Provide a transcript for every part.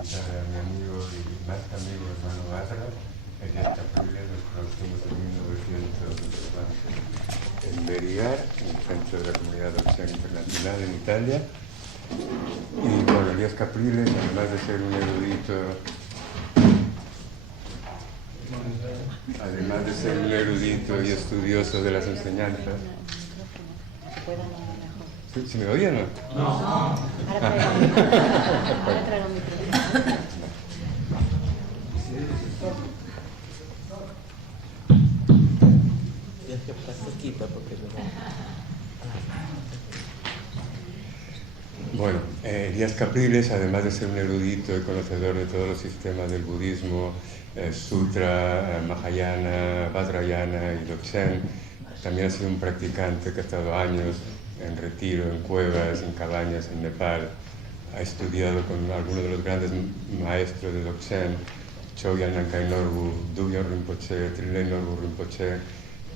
presentar a mi amigo y más que amigo hermano Asra. Elías Capriles, nos conocimos en 1990 en Veriar, en el Centro de la Comunidad de Acción Internacional en Italia. Y bueno, Elías Capriles, además de ser un erudito y estudioso de las enseñanzas. ¿Sí me oyen o no? No. Ahora traigo mi micrófono. Tienes que estar cerquita porque Bueno, Elías Capriles, además de ser un erudito y conocedor de todos los sistemas del budismo, Sutra, Mahayana, Vajrayana y Dzogchen, también ha sido un practicante que ha estado años en retiro, en cuevas, en cabañas en Nepal. Ha estudiado con algunos de los grandes maestros de Dzogchen, Chogyal Nankai Norbu, Dugyo Rinpoche, Trilé Norbu Rinpoche,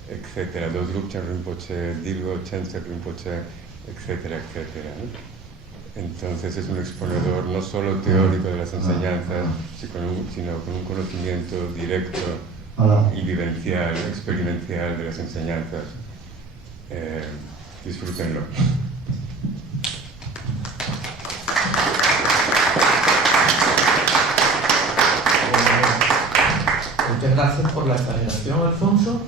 etc., Dodrupchen Rinpoche, Dilgo Chense Rinpoche, etcétera, etcétera, ¿no? Entonces es un exponedor no solo teórico de las enseñanzas, sino con un conocimiento directo y vivencial, experiencial de las enseñanzas. Disfrútenlo. Muchas gracias por la exageración, Alfonso.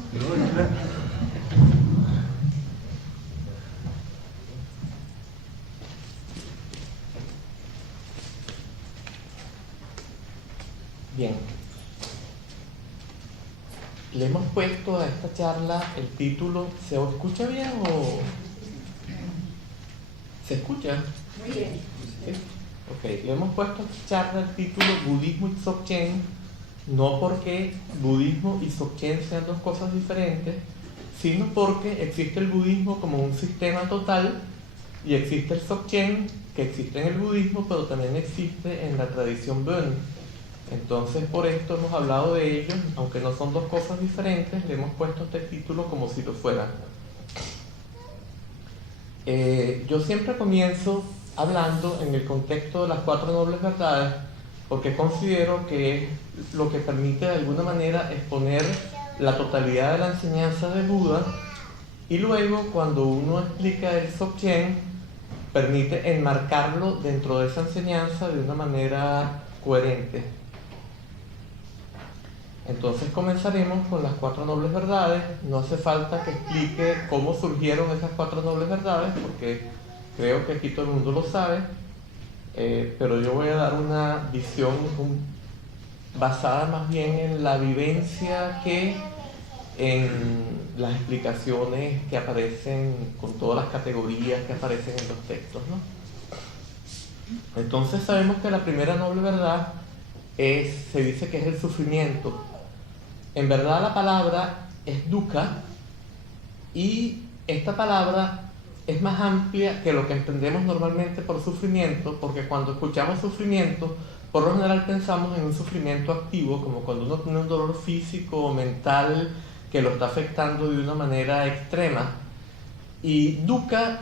Bien. Le hemos puesto a esta charla el título, ¿se escucha bien o...? ¿Se escucha? Muy bien. ¿Sí? Ok, le hemos puesto a esta charla el título Budismo y Dzogchen, no porque budismo y Dzogchen sean dos cosas diferentes, sino porque existe el budismo como un sistema total y existe el Dzogchen, que existe en el budismo, pero también existe en la tradición Bön. Entonces, por esto hemos hablado de ellos, aunque no son dos cosas diferentes, le hemos puesto este título como si lo fueran. Yo siempre comienzo hablando en el contexto de las cuatro nobles verdades, porque considero que es lo que permite de alguna manera exponer la totalidad de la enseñanza de Buda, y luego cuando uno explica el Dzogchen, permite enmarcarlo dentro de esa enseñanza de una manera coherente. Entonces comenzaremos con las cuatro nobles verdades. No hace falta que explique cómo surgieron esas cuatro nobles verdades, porque creo que aquí todo el mundo lo sabe, pero yo voy a dar una visión basada más bien en la vivencia que en las explicaciones que aparecen con todas las categorías que aparecen en los textos, ¿no? Entonces sabemos que la primera noble verdad se dice que es el sufrimiento. En verdad la palabra es dukkha, y esta palabra es más amplia que lo que entendemos normalmente por sufrimiento, porque cuando escuchamos sufrimiento, por lo general pensamos en un sufrimiento activo, como cuando uno tiene un dolor físico o mental que lo está afectando de una manera extrema. Y dukkha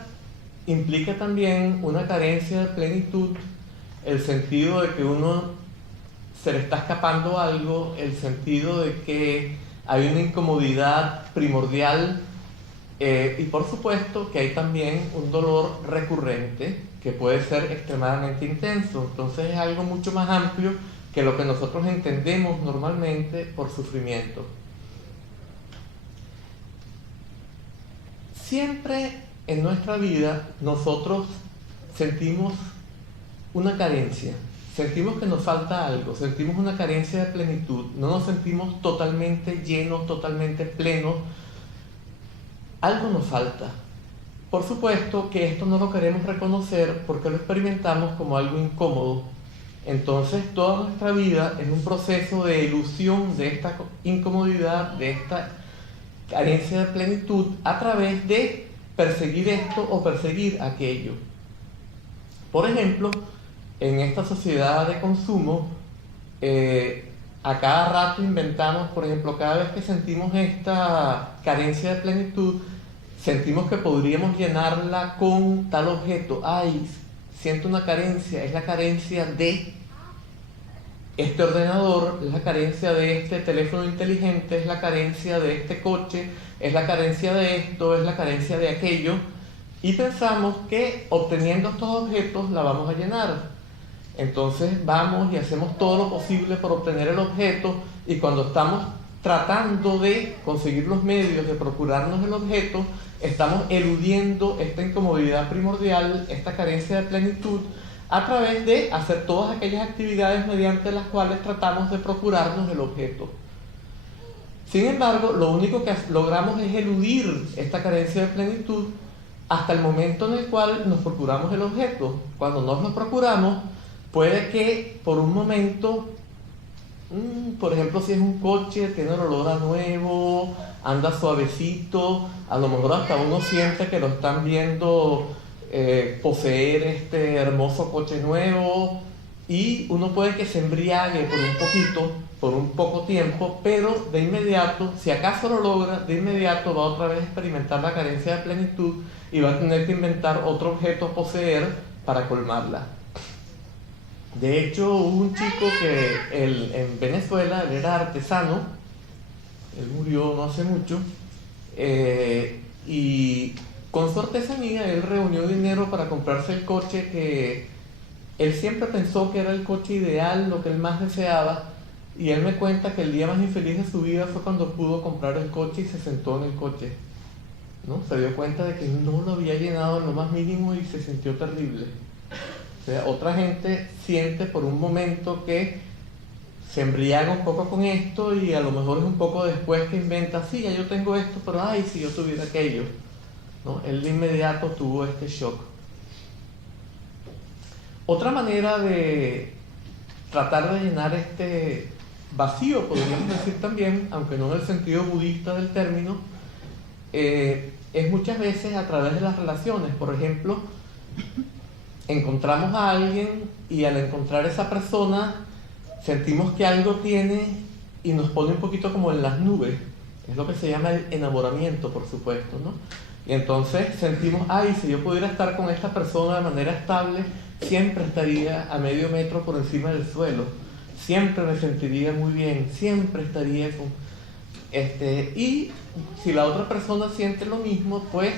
implica también una carencia de plenitud, el sentido de que uno se le está escapando algo, el sentido de que hay una incomodidad primordial, y por supuesto que hay también un dolor recurrente que puede ser extremadamente intenso. Entonces es algo mucho más amplio que lo que nosotros entendemos normalmente por sufrimiento. Siempre en nuestra vida nosotros sentimos una carencia. Sentimos que nos falta algo, sentimos una carencia de plenitud, no nos sentimos totalmente llenos, totalmente plenos, algo nos falta. Por supuesto que esto no lo queremos reconocer porque lo experimentamos como algo incómodo. Entonces toda nuestra vida es un proceso de ilusión de esta incomodidad, de esta carencia de plenitud, a través de perseguir esto o perseguir aquello. Por ejemplo, en esta sociedad de consumo, a cada rato inventamos, por ejemplo, cada vez que sentimos esta carencia de plenitud, sentimos que podríamos llenarla con tal objeto. Ay, siento una carencia, es la carencia de este ordenador, es la carencia de este teléfono inteligente, es la carencia de este coche, es la carencia de esto, es la carencia de aquello, y pensamos que obteniendo estos objetos la vamos a llenar. Entonces vamos y hacemos todo lo posible por obtener el objeto, y cuando estamos tratando de conseguir los medios de procurarnos el objeto, estamos eludiendo esta incomodidad primordial, esta carencia de plenitud, a través de hacer todas aquellas actividades mediante las cuales tratamos de procurarnos el objeto. Sin embargo, lo único que logramos es eludir esta carencia de plenitud hasta el momento en el cual nos procuramos el objeto. Cuando nos lo procuramos, puede que por un momento, por ejemplo, si es un coche, tiene el olor a nuevo, anda suavecito, a lo mejor hasta uno siente que lo están viendo poseer este hermoso coche nuevo, y uno puede que se embriague por un poco tiempo, pero de inmediato, si acaso lo logra, de inmediato va otra vez a experimentar la carencia de plenitud y va a tener que inventar otro objeto a poseer para colmarla. De hecho, hubo un chico que en Venezuela, él era artesano, él murió no hace mucho, y con su artesanía él reunió dinero para comprarse el coche que él siempre pensó que era el coche ideal, lo que él más deseaba, y él me cuenta que el día más infeliz de su vida fue cuando pudo comprar el coche y se sentó en el coche, ¿no? Se dio cuenta de que no lo había llenado en lo más mínimo y se sintió terrible. O sea, otra gente siente por un momento que se embriaga un poco con esto, y a lo mejor es un poco después que inventa, sí, ya yo tengo esto, pero ay, si yo tuviera aquello, ¿no? Él de inmediato tuvo este shock. Otra manera de tratar de llenar este vacío, podríamos decir también, aunque no en el sentido budista del término, es muchas veces a través de las relaciones. Por ejemplo, encontramos a alguien y al encontrar a esa persona sentimos que algo tiene y nos pone un poquito como en las nubes. Es lo que se llama el enamoramiento, por supuesto, ¿no? Y entonces sentimos, ay, si yo pudiera estar con esta persona de manera estable, siempre estaría a medio metro por encima del suelo, siempre me sentiría muy bien, siempre estaría con... Y si la otra persona siente lo mismo, pues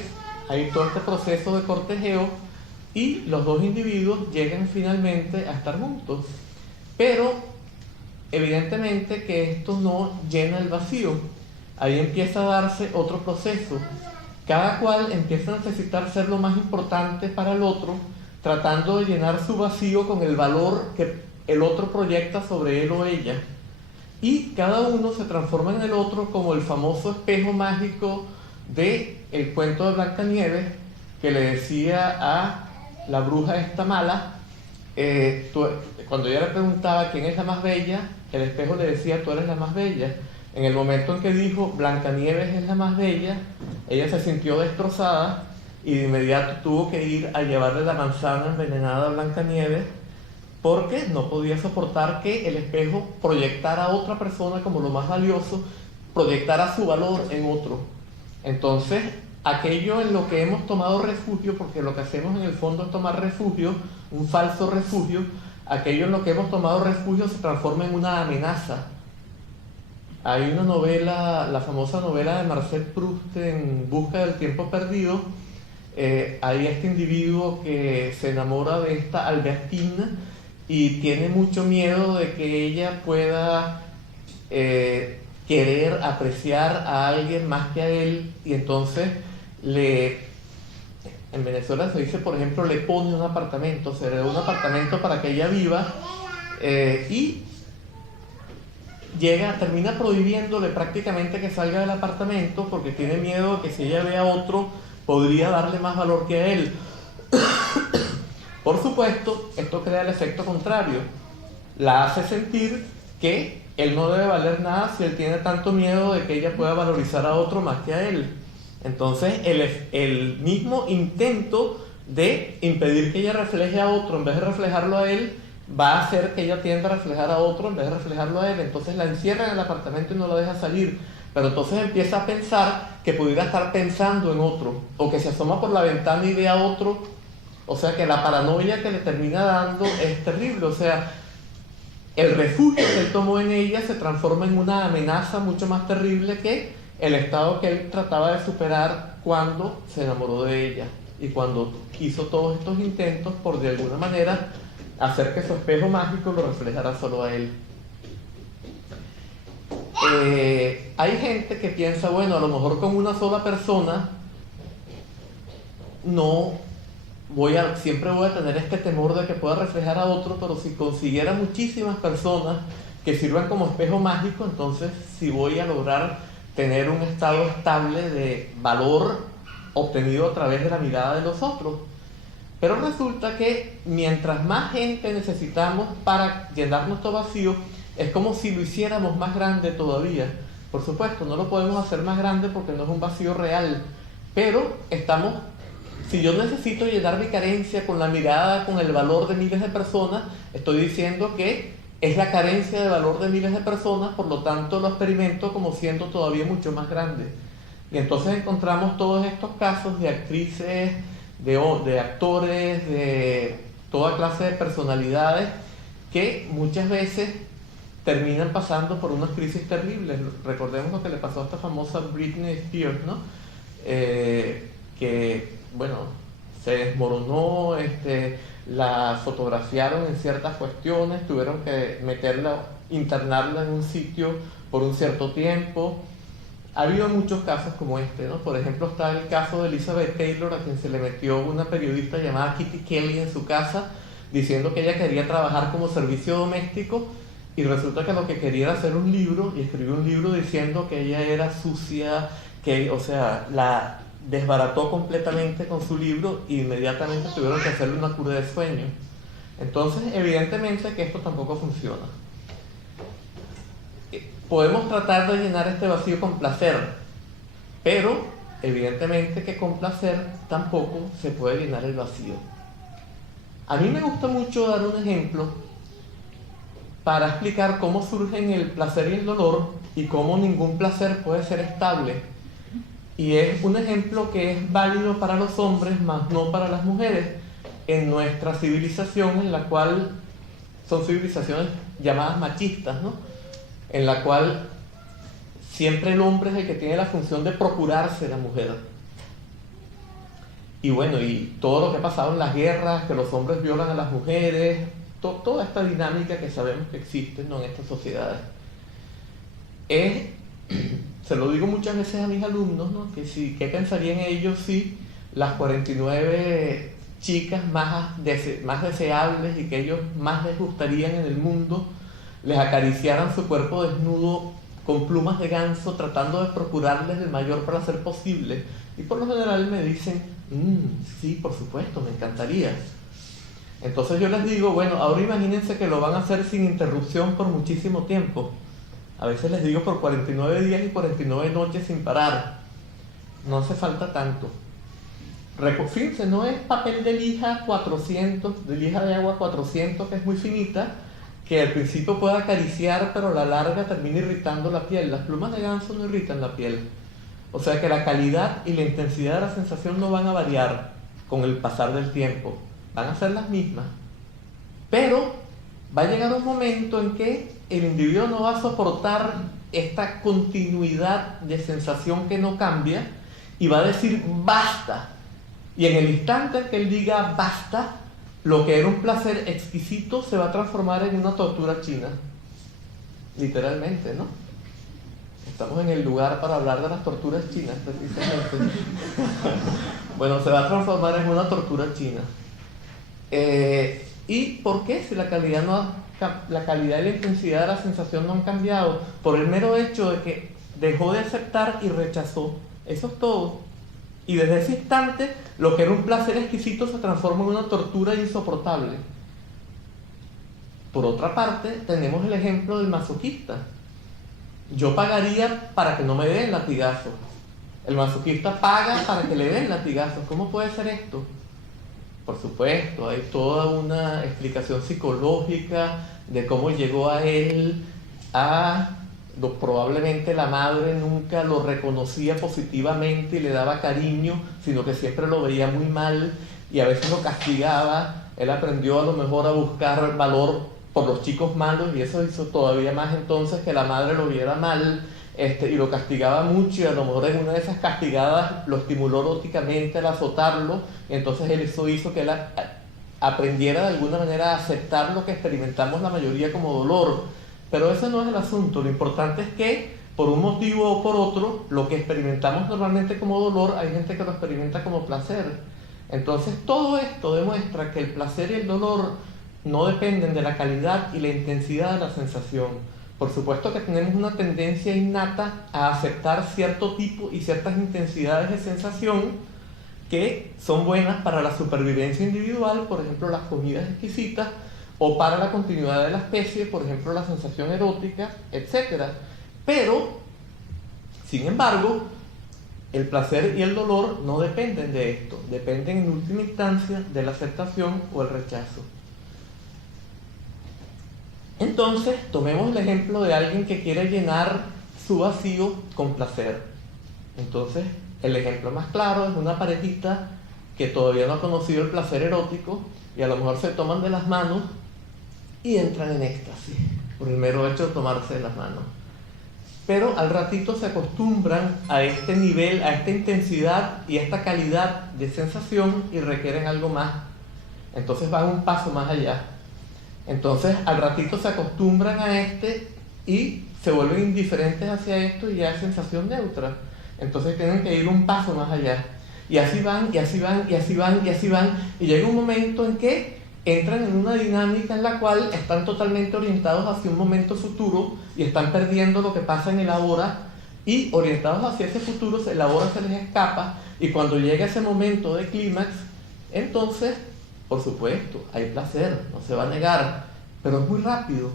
hay todo este proceso de cortejeo y los dos individuos llegan finalmente a estar juntos. Pero evidentemente que esto no llena el vacío. Ahí empieza a darse otro proceso. Cada cual empieza a necesitar ser lo más importante para el otro, tratando de llenar su vacío con el valor que el otro proyecta sobre él o ella. Y cada uno se transforma en el otro como el famoso espejo mágico del cuento de Blancanieves, que le decía a la bruja esta mala, cuando ella le preguntaba quién es la más bella, el espejo le decía, tú eres la más bella. En el momento en que dijo Blancanieves es la más bella, ella se sintió destrozada y de inmediato tuvo que ir a llevarle la manzana envenenada a Blancanieves, porque no podía soportar que el espejo proyectara a otra persona como lo más valioso, proyectara su valor en otro. Entonces, aquello en lo que hemos tomado refugio, porque lo que hacemos en el fondo es tomar refugio, un falso refugio, aquello en lo que hemos tomado refugio se transforma en una amenaza. Hay una novela, la famosa novela de Marcel Proust, En busca del tiempo perdido. Hay este individuo que se enamora de esta Albertine y tiene mucho miedo de que ella pueda querer apreciar a alguien más que a él, y entonces en Venezuela se dice, por ejemplo, le pone un apartamento, se le da un apartamento para que ella viva, y termina prohibiéndole prácticamente que salga del apartamento porque tiene miedo de que si ella ve a otro podría darle más valor que a él. Por supuesto, esto crea el efecto contrario, la hace sentir que él no debe valer nada si él tiene tanto miedo de que ella pueda valorizar a otro más que a él. Entonces el mismo intento de impedir que ella refleje a otro en vez de reflejarlo a él va a hacer que ella tienda a reflejar a otro en vez de reflejarlo a él. Entonces la encierra en el apartamento y no la deja salir, pero entonces empieza a pensar que pudiera estar pensando en otro, o que se asoma por la ventana y ve a otro. O sea que la paranoia que le termina dando es terrible. O sea, el refugio que él tomó en ella se transforma en una amenaza mucho más terrible que el estado que él trataba de superar cuando se enamoró de ella y cuando hizo todos estos intentos por de alguna manera hacer que su espejo mágico lo reflejara solo a él. Hay gente que piensa, bueno, a lo mejor con una sola persona siempre voy a tener este temor de que pueda reflejar a otro, pero si consiguiera muchísimas personas que sirvan como espejo mágico, entonces sí voy a lograr tener un estado estable de valor obtenido a través de la mirada de los otros. Pero resulta que mientras más gente necesitamos para llenar nuestro vacío, es como si lo hiciéramos más grande todavía. Por supuesto, no lo podemos hacer más grande porque no es un vacío real, pero si yo necesito llenar mi carencia con la mirada, con el valor de miles de personas, estoy diciendo que es la carencia de valor de miles de personas, por lo tanto lo experimento como siendo todavía mucho más grande. Y entonces encontramos todos estos casos de actrices, de actores, de toda clase de personalidades que muchas veces terminan pasando por unas crisis terribles. Recordemos lo que le pasó a esta famosa Britney Spears, ¿no? Que, bueno, se desmoronó, la fotografiaron en ciertas cuestiones, tuvieron que internarla en un sitio por un cierto tiempo. Ha habido muchos casos como este, ¿no? Por ejemplo, está el caso de Elizabeth Taylor, a quien se le metió una periodista llamada Kitty Kelly en su casa, diciendo que ella quería trabajar como servicio doméstico, y resulta que lo que quería era hacer un libro, y escribió un libro diciendo que ella era sucia, la desbarató completamente con su libro, e inmediatamente tuvieron que hacerle una cura de sueño. Entonces, evidentemente que esto tampoco funciona. Podemos tratar de llenar este vacío con placer, pero evidentemente que con placer tampoco se puede llenar el vacío. A mí me gusta mucho dar un ejemplo para explicar cómo surgen el placer y el dolor y cómo ningún placer puede ser estable. Y es un ejemplo que es válido para los hombres, más no para las mujeres, en nuestra civilización, en la cual son civilizaciones llamadas machistas, ¿no? En la cual siempre el hombre es el que tiene la función de procurarse la mujer. Y bueno, y todo lo que ha pasado en las guerras, que los hombres violan a las mujeres, toda esta dinámica que sabemos que existe, ¿no?, en estas sociedades. Se lo digo muchas veces a mis alumnos, ¿no?, ¿qué pensarían ellos si las 49 chicas más deseables y que ellos más les gustarían en el mundo les acariciaran su cuerpo desnudo con plumas de ganso, tratando de procurarles el mayor placer posible? Y por lo general me dicen, sí, por supuesto, me encantaría. Entonces yo les digo, bueno, ahora imagínense que lo van a hacer sin interrupción por muchísimo tiempo. A veces les digo por 49 días y 49 noches sin parar. No hace falta tanto. Fíjense, no es papel de lija 400, de lija de agua 400, que es muy finita, que al principio puede acariciar, pero a la larga termina irritando la piel. Las plumas de ganso no irritan la piel. O sea que la calidad y la intensidad de la sensación no van a variar con el pasar del tiempo. Van a ser las mismas. Pero va a llegar un momento en que el individuo no va a soportar esta continuidad de sensación que no cambia y va a decir basta. Y en el instante en que él diga basta, lo que era un placer exquisito se va a transformar en una tortura china. Literalmente, ¿no? Estamos en el lugar para hablar de las torturas chinas, precisamente. Bueno, se va a transformar en una tortura china. ¿Y por qué? Si la calidad y la intensidad de la sensación no han cambiado, por el mero hecho de que dejó de aceptar y rechazó. Eso es todo. Y desde ese instante, lo que era un placer exquisito se transforma en una tortura insoportable. Por otra parte, tenemos el ejemplo del masoquista. Yo pagaría para que no me den latigazos. El masoquista paga para que le den latigazos. ¿Cómo puede ser esto? Por supuesto, hay toda una explicación psicológica de cómo llegó a él probablemente la madre nunca lo reconocía positivamente y le daba cariño, sino que siempre lo veía muy mal y a veces lo castigaba. Él aprendió a lo mejor a buscar valor por los chicos malos, y eso hizo todavía más entonces que la madre lo viera mal, y lo castigaba mucho, y a lo mejor en una de esas castigadas lo estimuló eróticamente al azotarlo, y entonces eso hizo que él aprendiera de alguna manera a aceptar lo que experimentamos la mayoría como dolor. Pero ese no es el asunto. Lo importante es que por un motivo o por otro, lo que experimentamos normalmente como dolor, hay gente que lo experimenta como placer. Entonces todo esto demuestra que el placer y el dolor no dependen de la calidad y la intensidad de la sensación. Por supuesto que tenemos una tendencia innata a aceptar cierto tipo y ciertas intensidades de sensación que son buenas para la supervivencia individual, por ejemplo las comidas exquisitas, o para la continuidad de la especie, por ejemplo la sensación erótica, etc. Pero, sin embargo, el placer y el dolor no dependen de esto, dependen en última instancia de la aceptación o el rechazo. Entonces, tomemos el ejemplo de alguien que quiere llenar su vacío con placer. Entonces, el ejemplo más claro es una parejita que todavía no ha conocido el placer erótico y a lo mejor se toman de las manos y entran en éxtasis por el mero hecho de tomarse de las manos. Pero al ratito se acostumbran a este nivel, a esta intensidad y a esta calidad de sensación y requieren algo más. Entonces van un paso más allá. Entonces al ratito se acostumbran a y se vuelven indiferentes hacia esto y ya es sensación neutra. Entonces tienen que ir un paso más allá. Y así van, y así van, y así van, y así van. Y llega un momento en que entran en una dinámica en la cual están totalmente orientados hacia un momento futuro y están perdiendo lo que pasa en el ahora, y orientados hacia ese futuro, el ahora se les escapa, y cuando llega ese momento de clímax, entonces, por supuesto, hay placer, no se va a negar, pero es muy rápido.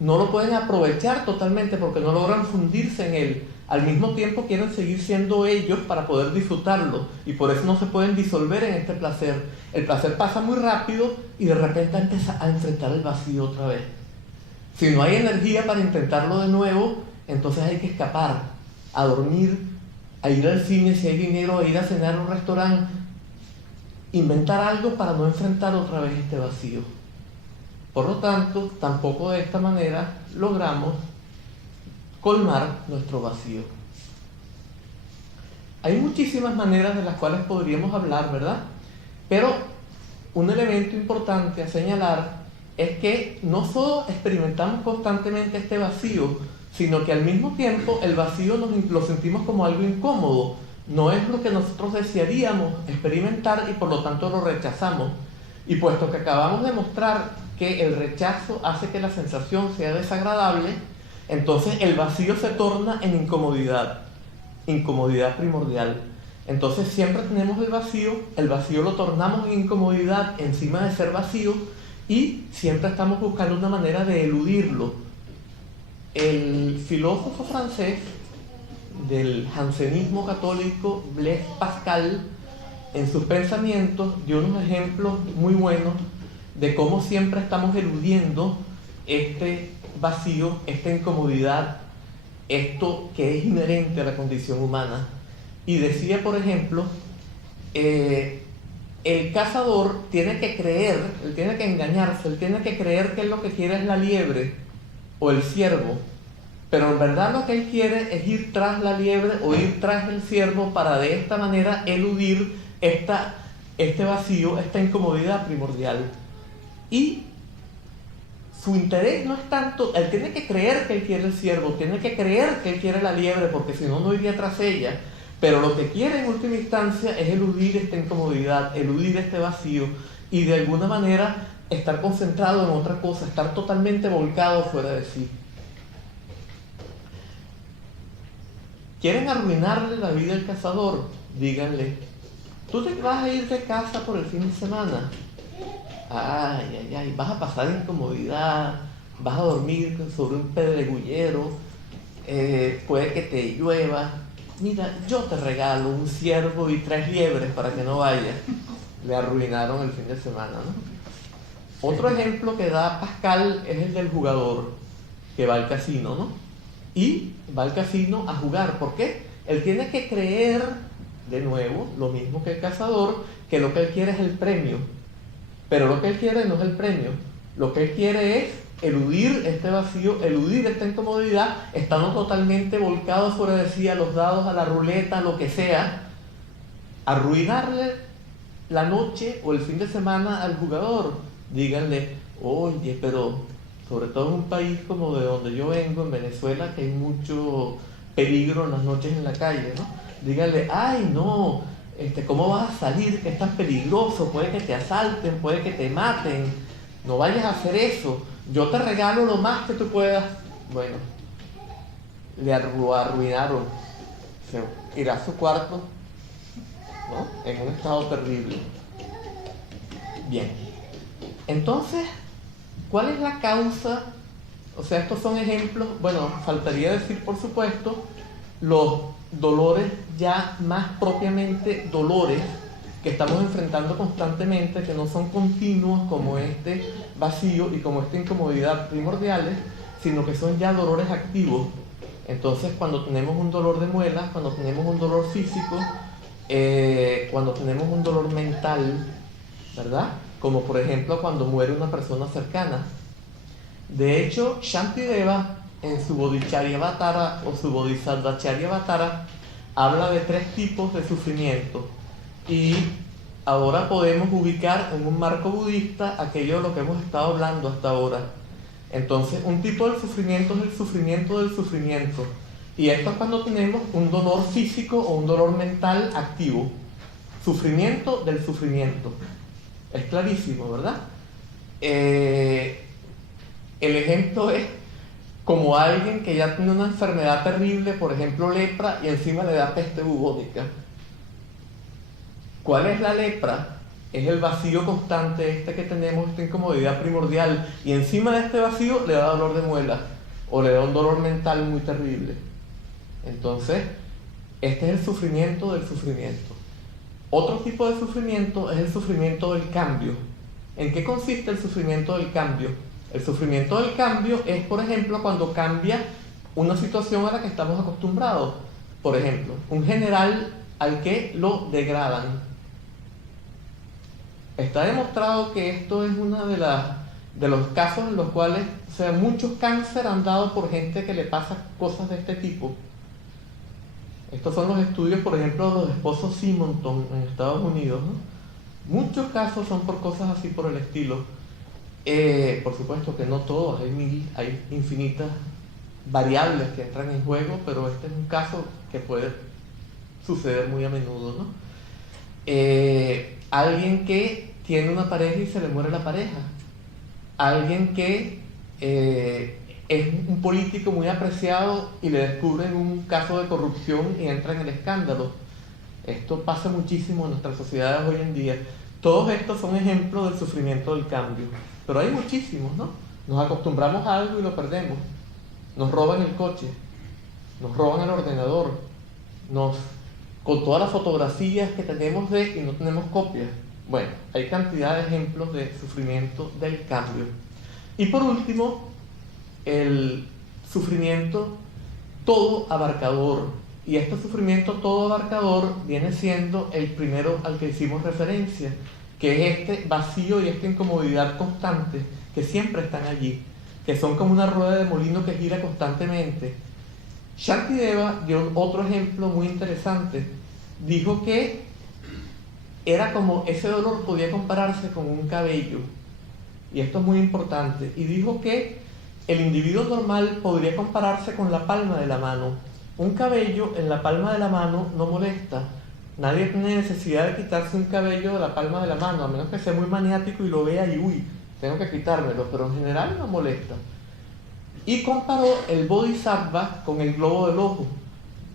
No lo pueden aprovechar totalmente porque no logran fundirse en él. Al mismo tiempo quieren seguir siendo ellos para poder disfrutarlo, y por eso no se pueden disolver en este placer. El placer pasa muy rápido y de repente empieza a enfrentar el vacío otra vez. Si no hay energía para intentarlo de nuevo, entonces hay que escapar, a dormir, a ir al cine si hay dinero, a ir a cenar a un restaurante, inventar algo para no enfrentar otra vez este vacío. Por lo tanto, tampoco de esta manera logramos colmar nuestro vacío. Hay muchísimas maneras de las cuales podríamos hablar, ¿verdad? Pero un elemento importante a señalar es que no solo experimentamos constantemente este vacío, sino que al mismo tiempo el vacío lo sentimos como algo incómodo. No es lo que nosotros desearíamos experimentar y por lo tanto lo rechazamos. Y puesto que acabamos de mostrar que el rechazo hace que la sensación sea desagradable, entonces el vacío se torna en incomodidad primordial. Entonces siempre tenemos el vacío lo tornamos en incomodidad encima de ser vacío, y siempre estamos buscando una manera de eludirlo. El filósofo francés del jansenismo católico, Blaise Pascal, en sus pensamientos dio unos ejemplos muy buenos de cómo siempre estamos eludiendo este vacío, esta incomodidad, esto que es inherente a la condición humana. Y decía, por ejemplo, el cazador tiene que creer, él tiene que engañarse, él tiene que creer que él lo que quiere es la liebre o el ciervo, pero en verdad lo que él quiere es ir tras la liebre o ir tras el ciervo para de esta manera eludir este vacío, esta incomodidad primordial. Y su interés no es tanto, él tiene que creer que él quiere el ciervo, tiene que creer que él quiere la liebre, porque si no, no iría tras ella. Pero lo que quiere en última instancia es eludir esta incomodidad, eludir este vacío, y de alguna manera estar concentrado en otra cosa, estar totalmente volcado fuera de sí. ¿Quieren arruinarle la vida al cazador? Díganle: tú te vas a ir de casa por el fin de semana. Ay, vas a pasar incomodidad, vas a dormir sobre un pedregullero, puede que te llueva. Mira, yo te regalo un ciervo y 3 liebres para que no vayas. Le arruinaron el fin de semana, ¿no? Otro ejemplo que da Pascal es el del jugador que va al casino, ¿no? Y va al casino a jugar. ¿Por qué? Él tiene que creer, de nuevo, lo mismo que el cazador, que lo que él quiere es el premio. Pero lo que él quiere no es el premio. Lo que él quiere es eludir este vacío, eludir esta incomodidad, estando totalmente volcado fuera de sí, a los dados, a la ruleta, lo que sea, arruinarle la noche o el fin de semana al jugador. Díganle, oye, pero sobre todo en un país como de donde yo vengo, en Venezuela, que hay mucho peligro en las noches en la calle, ¿no? Díganle, ay, no, ¿cómo vas a salir? Que es tan peligroso, puede que te asalten, puede que te maten, no vayas a hacer eso, yo te regalo lo más que tú puedas. Bueno, lo arruinaron, se irá a su cuarto, ¿no? En un estado terrible. Bien, entonces, ¿cuál es la causa? O sea, estos son ejemplos, bueno, faltaría decir, por supuesto, los dolores ya más propiamente dolores que estamos enfrentando constantemente, que no son continuos como este vacío y como esta incomodidad primordiales, sino que son ya dolores activos. Entonces, cuando tenemos un dolor de muelas, cuando tenemos un dolor físico, cuando tenemos un dolor mental, ¿verdad? Como por ejemplo cuando muere una persona cercana. De hecho, Shantideva en su Bodhicharyavatara o su Bodhisattvacharyavatara habla de 3 tipos de sufrimiento, y ahora podemos ubicar en un marco budista aquello de lo que hemos estado hablando hasta ahora. Entonces, un tipo de sufrimiento es el sufrimiento del sufrimiento, y esto es cuando tenemos un dolor físico o un dolor mental activo. Sufrimiento del sufrimiento. Es clarísimo, ¿verdad? El ejemplo es como alguien que ya tiene una enfermedad terrible, por ejemplo lepra, y encima le da peste bubónica. ¿Cuál es la lepra? Es el vacío constante que tenemos, esta incomodidad primordial, y encima de este vacío le da dolor de muela o le da un dolor mental muy terrible. Entonces, este es el sufrimiento del sufrimiento. Otro tipo de sufrimiento es el sufrimiento del cambio. ¿En qué consiste el sufrimiento del cambio? El sufrimiento del cambio es, por ejemplo, cuando cambia una situación a la que estamos acostumbrados. Por ejemplo, un general al que lo degradan. Está demostrado que esto es uno de los casos en los cuales, o sea, muchos cáncer han dado por gente que le pasa cosas de este tipo. Estos son los estudios, por ejemplo, de los esposos Simonton en Estados Unidos, ¿no? Muchos casos son por cosas así por el estilo. Por supuesto que no todos, hay infinitas variables que entran en juego, pero este es un caso que puede suceder muy a menudo, ¿no? Alguien que tiene una pareja y se le muere la pareja. Alguien que es un político muy apreciado y le descubren un caso de corrupción y entra en el escándalo. Esto pasa muchísimo en nuestras sociedades hoy en día. Todos estos son ejemplos del sufrimiento del cambio, pero hay muchísimos, ¿no? Nos acostumbramos a algo y lo perdemos. Nos roban el coche, nos roban el ordenador, con todas las fotografías que tenemos y no tenemos copias. Bueno, hay cantidad de ejemplos de sufrimiento del cambio. Y por último, el sufrimiento todo abarcador. Y este sufrimiento todo abarcador viene siendo el primero al que hicimos referencia, que es este vacío y esta incomodidad constante que siempre están allí, que son como una rueda de molino que gira constantemente. Shantideva dio otro ejemplo muy interesante. Dijo que era como ese dolor podía compararse con un cabello, y esto es muy importante, y dijo que el individuo normal podría compararse con la palma de la mano. Un cabello en la palma de la mano no molesta. Nadie tiene necesidad de quitarse un cabello de la palma de la mano, a menos que sea muy maniático y lo vea y uy, tengo que quitármelo, pero en general no molesta. Y comparó el bodhisattva con el globo del ojo.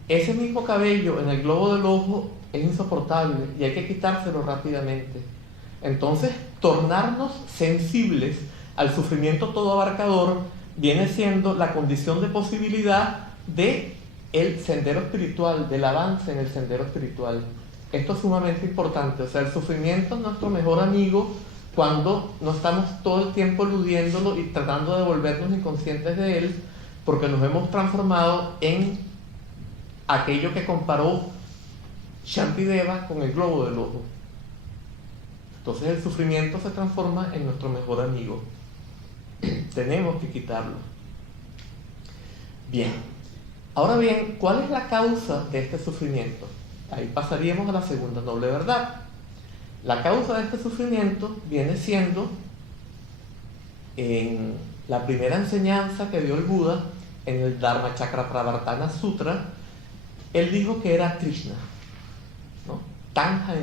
Ese mismo cabello en el globo del ojo es insoportable y hay que quitárselo rápidamente. Entonces, tornarnos sensibles al sufrimiento todo abarcador viene siendo la condición de posibilidad de el sendero espiritual, del avance en el sendero espiritual. Esto es sumamente importante. O sea, el sufrimiento es nuestro mejor amigo cuando no estamos todo el tiempo eludiéndolo y tratando de volvernos inconscientes de él, porque nos hemos transformado en aquello que comparó Shantideva con el globo del ojo. Entonces el sufrimiento se transforma en nuestro mejor amigo. Tenemos que quitarlo. Bien. Ahora bien, ¿cuál es la causa de este sufrimiento? Ahí pasaríamos a la segunda noble verdad. La causa de este sufrimiento viene siendo, en la primera enseñanza que dio el Buda, en el Dharmachakrapravartana Sutra, él dijo que era Krishna, ¿no? Tanja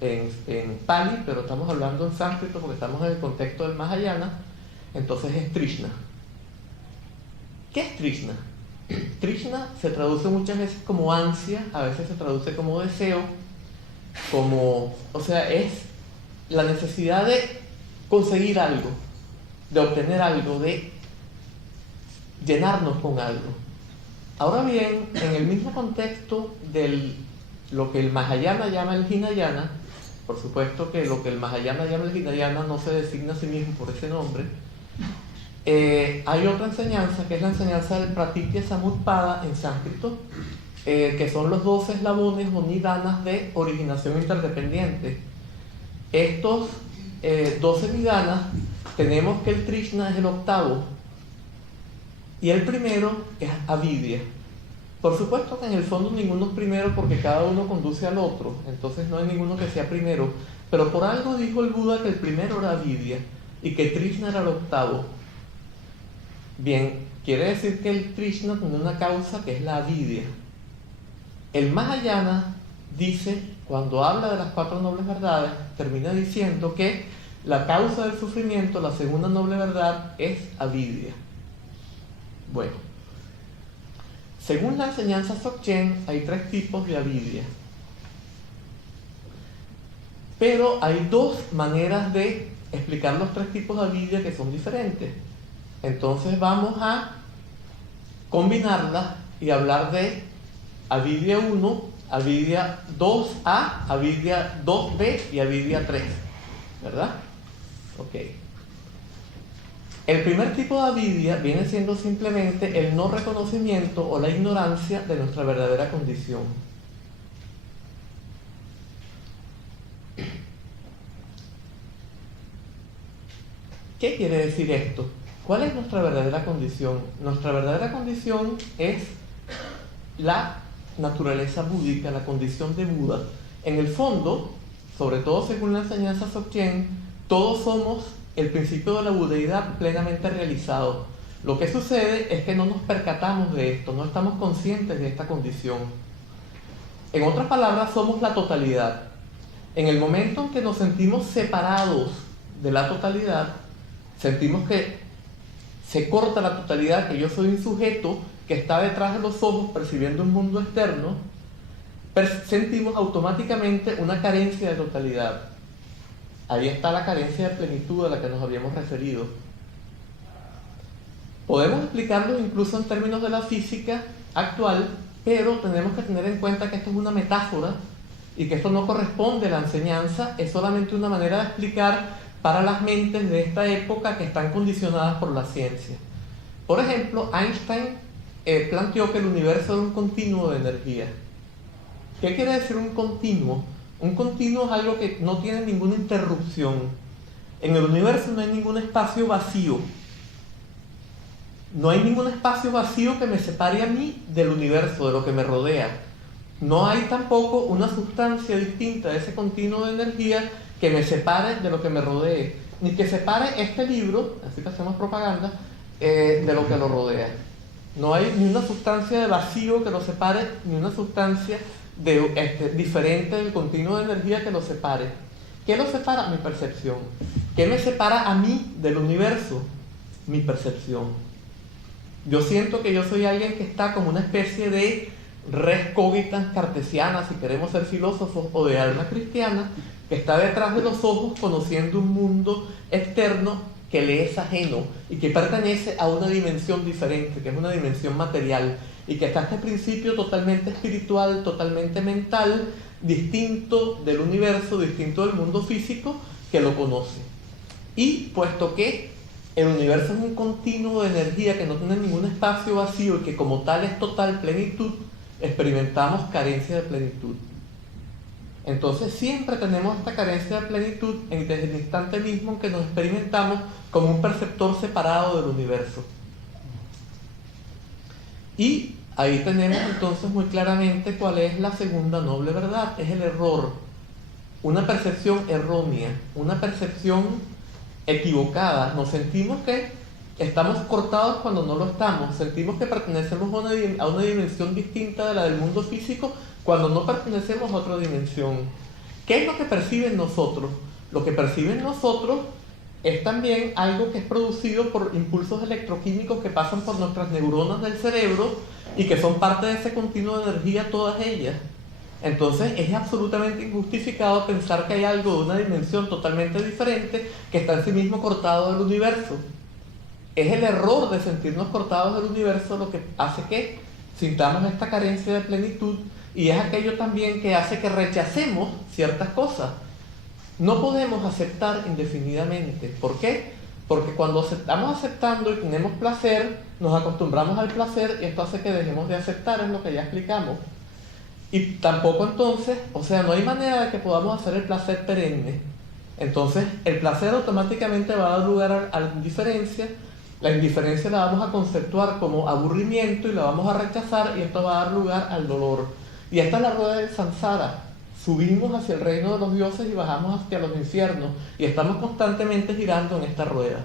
en Pali, pero estamos hablando en sánscrito porque estamos en el contexto del Mahayana, entonces es Krishna. ¿Qué es Krishna? Krishna se traduce muchas veces como ansia, a veces se traduce como deseo, o sea, es la necesidad de conseguir algo, de obtener algo, de llenarnos con algo. Ahora bien, en el mismo contexto de lo que el Mahayana llama el Hinayana, por supuesto que lo que el Mahayana llama el Hinayana no se designa a sí mismo por ese nombre, hay otra enseñanza que es la enseñanza del Pratitya Samutpada en sánscrito, que son los 12 eslabones o nidanas de originación interdependiente. Estos 12 nidanas, tenemos que el Trishna es el octavo y el primero es avidya. Por supuesto que en el fondo ninguno es primero porque cada uno conduce al otro, entonces no hay ninguno que sea primero, pero por algo dijo el Buda que el primero era avidya y que Trishna era el octavo. Bien, quiere decir que el Trishna tiene una causa que es la avidya. El Mahayana dice, cuando habla de las 4 nobles verdades, termina diciendo que la causa del sufrimiento, la segunda noble verdad, es avidya. Bueno, según la enseñanza Dzogchen, hay 3 tipos de avidya. Pero hay 2 maneras de explicar los 3 tipos de avidya que son diferentes. Entonces vamos a combinarlas y hablar de avidya 1, avidya 2A, avidya 2B y avidya 3, ¿verdad? Ok. El primer tipo de avidya viene siendo simplemente el no reconocimiento o la ignorancia de nuestra verdadera condición. ¿Qué quiere decir esto? ¿Cuál es nuestra verdadera condición? Nuestra verdadera condición es la naturaleza búdica, la condición de Buda. En el fondo, sobre todo según la enseñanza Dzogchen, todos somos el principio de la budeidad plenamente realizado. Lo que sucede es que no nos percatamos de esto, no estamos conscientes de esta condición. En otras palabras, somos la totalidad. En el momento en que nos sentimos separados de la totalidad, sentimos que se corta la totalidad, que yo soy un sujeto que está detrás de los ojos percibiendo un mundo externo, sentimos automáticamente una carencia de totalidad. Ahí está la carencia de plenitud a la que nos habíamos referido. Podemos explicarlo incluso en términos de la física actual, pero tenemos que tener en cuenta que esto es una metáfora y que esto no corresponde a la enseñanza, es solamente una manera de explicar para las mentes de esta época que están condicionadas por la ciencia. Por ejemplo, Einstein planteó que el universo era un continuo de energía. ¿Qué quiere decir un continuo? Un continuo es algo que no tiene ninguna interrupción. En el universo no hay ningún espacio vacío. No hay ningún espacio vacío que me separe a mí del universo, de lo que me rodea. No hay tampoco una sustancia distinta de ese continuo de energía que me separe de lo que me rodee, ni que separe este libro, así que hacemos propaganda, de lo que lo rodea. No hay ni una sustancia de vacío que lo separe, ni una sustancia diferente del continuo de energía que lo separe. ¿Qué lo separa? Mi percepción. ¿Qué me separa a mí del universo? Mi percepción. Yo siento que yo soy alguien que está como una especie de res cogitans cartesiana, si queremos ser filósofos, o de alma cristiana, que está detrás de los ojos conociendo un mundo externo que le es ajeno y que pertenece a una dimensión diferente, que es una dimensión material, y que está este principio totalmente espiritual, totalmente mental, distinto del universo, distinto del mundo físico, que lo conoce. Y puesto que el universo es un continuo de energía que no tiene ningún espacio vacío y que como tal es total plenitud, experimentamos carencia de plenitud. Entonces siempre tenemos esta carencia de plenitud desde el instante mismo en que nos experimentamos como un perceptor separado del universo. Y ahí tenemos entonces muy claramente cuál es la segunda noble verdad, es el error. Una percepción errónea, una percepción equivocada. Nos sentimos que estamos cortados cuando no lo estamos, sentimos que pertenecemos a una dimensión distinta de la del mundo físico cuando no pertenecemos a otra dimensión. ¿Qué es lo que perciben nosotros? Lo que perciben nosotros es también algo que es producido por impulsos electroquímicos que pasan por nuestras neuronas del cerebro y que son parte de ese continuo de energía todas ellas. Entonces es absolutamente injustificado pensar que hay algo de una dimensión totalmente diferente que está en sí mismo cortado del universo. Es el error de sentirnos cortados del universo lo que hace que sintamos esta carencia de plenitud, y es aquello también que hace que rechacemos ciertas cosas. No podemos aceptar indefinidamente. ¿Por qué? Porque cuando estamos aceptando y tenemos placer, nos acostumbramos al placer y esto hace que dejemos de aceptar, es lo que ya explicamos. Y tampoco entonces, o sea, no hay manera de que podamos hacer el placer perenne. Entonces, el placer automáticamente va a dar lugar a la indiferencia. La indiferencia la vamos a conceptuar como aburrimiento y la vamos a rechazar, y esto va a dar lugar al dolor. Y esta es la rueda del samsara. Subimos hacia el reino de los dioses y bajamos hacia los infiernos, y estamos constantemente girando en esta rueda.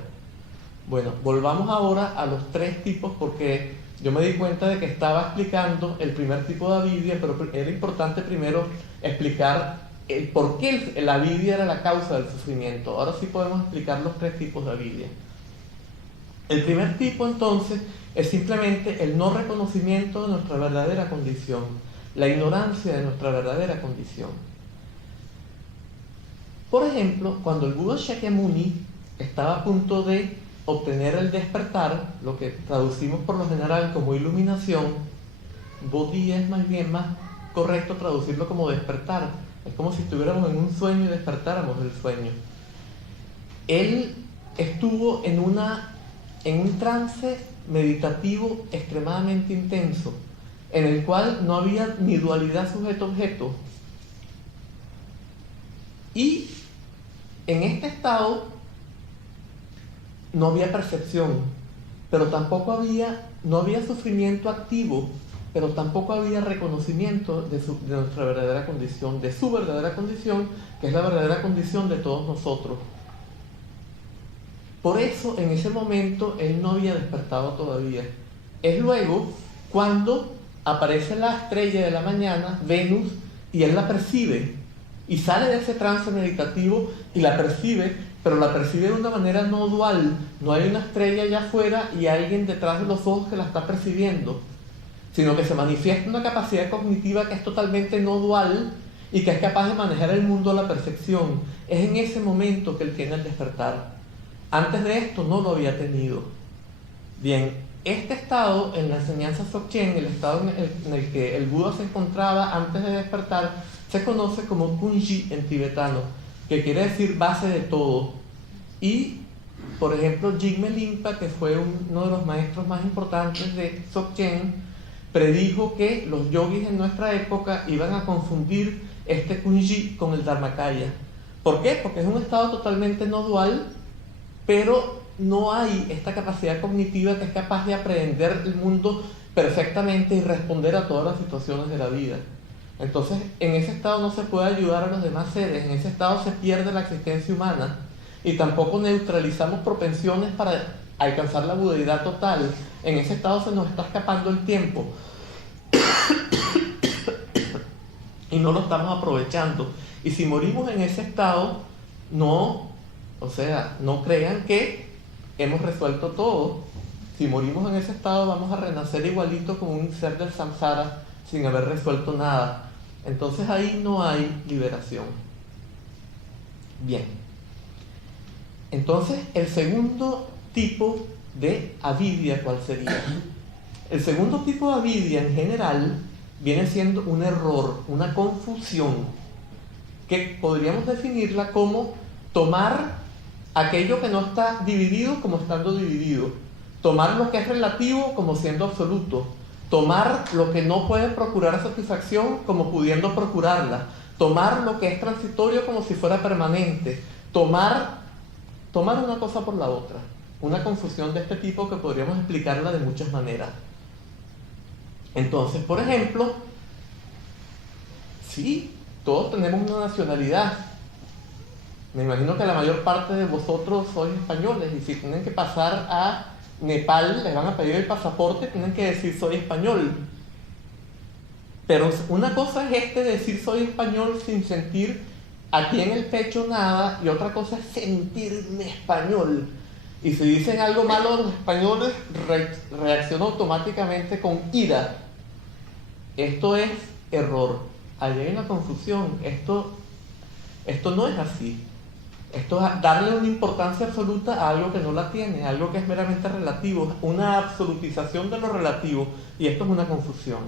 Bueno, volvamos ahora a los tres tipos, porque yo me di cuenta de que estaba explicando el primer tipo de avidia, pero era importante primero explicar el por qué la avidia era la causa del sufrimiento. Ahora sí podemos explicar los tres tipos de avidia. El primer tipo entonces es simplemente el no reconocimiento de nuestra verdadera condición, la ignorancia de nuestra verdadera condición. Por ejemplo, cuando el Buda Shakyamuni estaba a punto de obtener el despertar, lo que traducimos por lo general como iluminación, bodhi es más bien más correcto traducirlo como despertar. Es como si estuviéramos en un sueño y despertáramos del sueño. Él estuvo en un trance meditativo extremadamente intenso, en el cual no había ni dualidad sujeto-objeto. Y en este estado no había percepción, pero tampoco no había sufrimiento activo, pero tampoco había reconocimiento de nuestra verdadera condición, de su verdadera condición, que es la verdadera condición de todos nosotros. Por eso, en ese momento, él no había despertado todavía. Es luego cuando aparece la estrella de la mañana, Venus, y él la percibe, y sale de ese trance meditativo y la percibe, pero la percibe de una manera no dual. No hay una estrella allá afuera y alguien detrás de los ojos que la está percibiendo, sino que se manifiesta una capacidad cognitiva que es totalmente no dual y que es capaz de manejar el mundo a la perfección. Es en ese momento que él tiene el despertar. Antes de esto no lo había tenido. Bien, este estado en la enseñanza Dzogchen, el estado en el que el Buda se encontraba antes de despertar, se conoce como Kunji en tibetano, que quiere decir base de todo. Y, por ejemplo, Jigme Limpa, que fue uno de los maestros más importantes de Dzogchen, predijo que los yogis en nuestra época iban a confundir este Kunji con el Dharmakaya. ¿Por qué? Porque es un estado totalmente no dual, pero no hay esta capacidad cognitiva que es capaz de aprehender el mundo perfectamente y responder a todas las situaciones de la vida. Entonces, en ese estado no se puede ayudar a los demás seres, en ese estado se pierde la existencia humana y tampoco neutralizamos propensiones para alcanzar la budeidad total. En ese estado se nos está escapando el tiempo y no lo estamos aprovechando. Y si morimos en ese estado, no crean que hemos resuelto todo. Si morimos en ese estado, vamos a renacer igualito como un ser del samsara sin haber resuelto nada. Entonces ahí no hay liberación. Bien. Entonces, el segundo tipo de avidia, ¿cuál sería? El segundo tipo de avidia en general viene siendo un error, una confusión, que podríamos definirla como tomar aquello que no está dividido como estando dividido, tomar lo que es relativo como siendo absoluto, tomar lo que no puede procurar satisfacción como pudiendo procurarla, tomar lo que es transitorio como si fuera permanente, tomar una cosa por la otra. Una confusión de este tipo que podríamos explicarla de muchas maneras. Entonces, por ejemplo, sí, todos tenemos una nacionalidad. Me imagino que la mayor parte de vosotros sois españoles y si tienen que pasar a Nepal, les van a pedir el pasaporte, tienen que decir soy español. Pero una cosa es decir soy español sin sentir aquí en el pecho nada, y otra cosa es sentirme español. Y si dicen algo malo de los españoles, reacciono automáticamente con ira. Esto es error. Allí hay una confusión. Esto no es así. Esto es darle una importancia absoluta a algo que no la tiene, a algo que es meramente relativo, una absolutización de lo relativo, y esto es una confusión.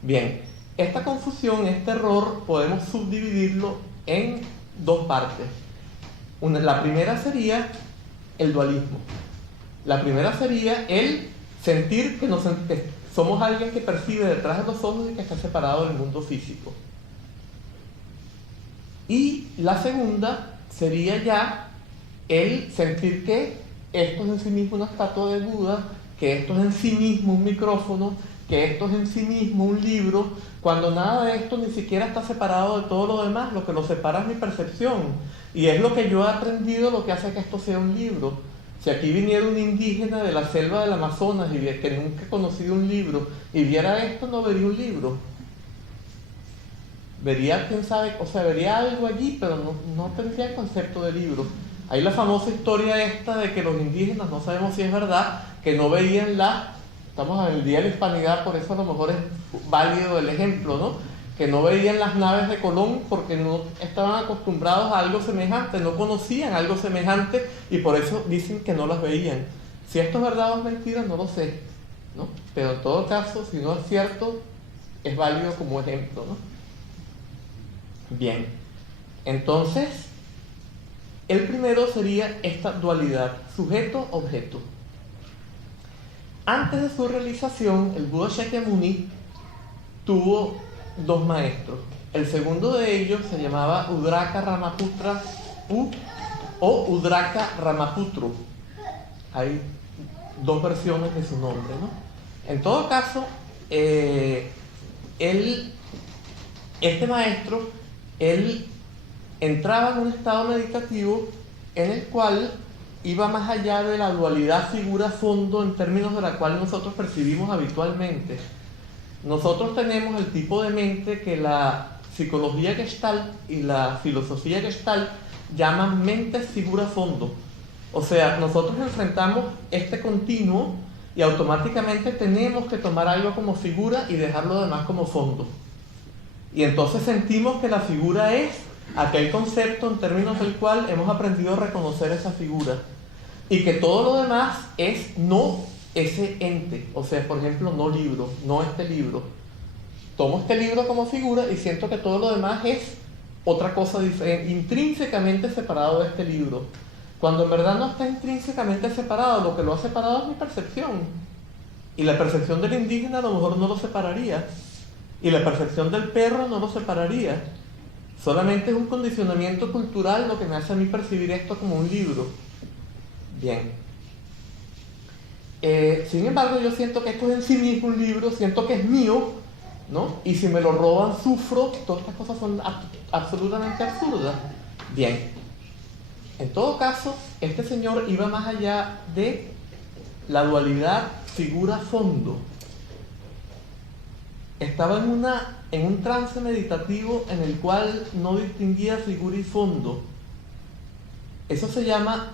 Bien, esta confusión, este error, podemos subdividirlo en dos partes. La primera sería el dualismo. La primera sería el sentir que somos alguien que percibe detrás de los ojos y que está separado del mundo físico. Y la segunda sería ya el sentir que esto es en sí mismo una estatua de Buda, que esto es en sí mismo un micrófono, que esto es en sí mismo un libro, cuando nada de esto ni siquiera está separado de todo lo demás. Lo que lo separa es mi percepción, y es lo que yo he aprendido lo que hace que esto sea un libro. Si aquí viniera un indígena de la selva del Amazonas y que nunca ha conocido un libro y viera esto, no vería un libro. Vería, quién sabe, o sea, vería algo allí, pero no tendría el concepto de libro. Hay la famosa historia esta de que los indígenas, no sabemos si es verdad, que no veían estamos en el Día de la Hispanidad, por eso a lo mejor es válido el ejemplo, ¿no? Que no veían las naves de Colón porque no estaban acostumbrados a algo semejante, no conocían algo semejante, y por eso dicen que no las veían. Si esto es verdad o es mentira, no lo sé, ¿no? Pero en todo caso, si no es cierto, es válido como ejemplo, ¿no? Bien, entonces, el primero sería esta dualidad, sujeto-objeto. Antes de su realización, el Buda Shakyamuni tuvo dos maestros. El segundo de ellos se llamaba Udraka Ramaputra o Udraka Ramaputro. Hay dos versiones de su nombre, ¿no? En todo caso, este maestro, él entraba en un estado meditativo en el cual iba más allá de la dualidad figura-fondo en términos de la cual nosotros percibimos habitualmente. Nosotros tenemos el tipo de mente que la psicología Gestalt y la filosofía Gestalt llaman mentes figura-fondo. O sea, nosotros enfrentamos este continuo y automáticamente tenemos que tomar algo como figura y dejar lo demás como fondo. Y entonces sentimos que la figura es aquel concepto en términos del cual hemos aprendido a reconocer esa figura, y que todo lo demás es no ese ente. O sea, por ejemplo, no libro, no este libro. Tomo este libro como figura y siento que todo lo demás es otra cosa diferente, intrínsecamente separado de este libro, cuando en verdad no está intrínsecamente separado. Lo que lo ha separado es mi percepción, y la percepción del indígena a lo mejor no lo separaría, y la percepción del perro no lo separaría. Solamente es un condicionamiento cultural lo que me hace a mí percibir esto como un libro. Bien. Sin embargo, yo siento que esto es en sí mismo un libro, siento que es mío, ¿no? Y si me lo roban, sufro. Todas estas cosas son absolutamente absurdas. Bien. En todo caso, este señor iba más allá de la dualidad figura-fondo. Estaba en un trance meditativo en el cual no distinguía figura y fondo. Eso se llama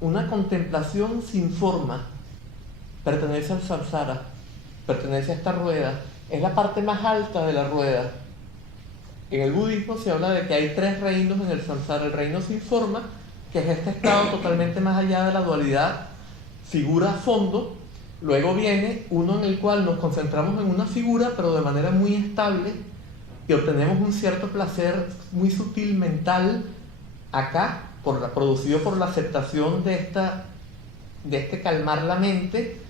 una contemplación sin forma. Pertenece al samsara, pertenece a esta rueda. Es la parte más alta de la rueda. En el budismo se habla de que hay tres reinos en el samsara. El reino sin forma, que es este estado totalmente más allá de la dualidad figura-fondo. Luego viene uno en el cual nos concentramos en una figura, pero de manera muy estable, y obtenemos un cierto placer muy sutil mental acá, producido por la aceptación de este calmar la mente,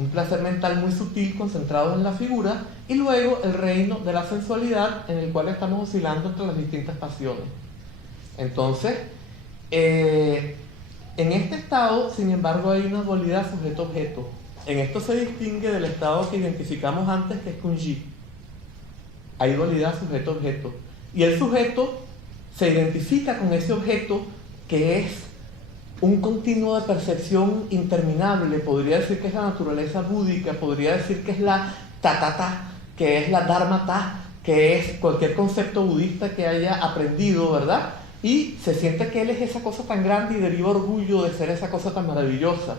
un placer mental muy sutil concentrado en la figura, y luego el reino de la sensualidad en el cual estamos oscilando entre las distintas pasiones. Entonces, en este estado, sin embargo, hay una dualidad sujeto-objeto. En esto se distingue del estado que identificamos antes, que es Kunji. Hay dualidad sujeto-objeto. Y el sujeto se identifica con ese objeto que es un continuo de percepción interminable. Podría decir que es la naturaleza búdica, podría decir que es la ta-ta-ta, que es la dharma-ta, que es cualquier concepto budista que haya aprendido, ¿verdad? Y se siente que él es esa cosa tan grande y deriva orgullo de ser esa cosa tan maravillosa.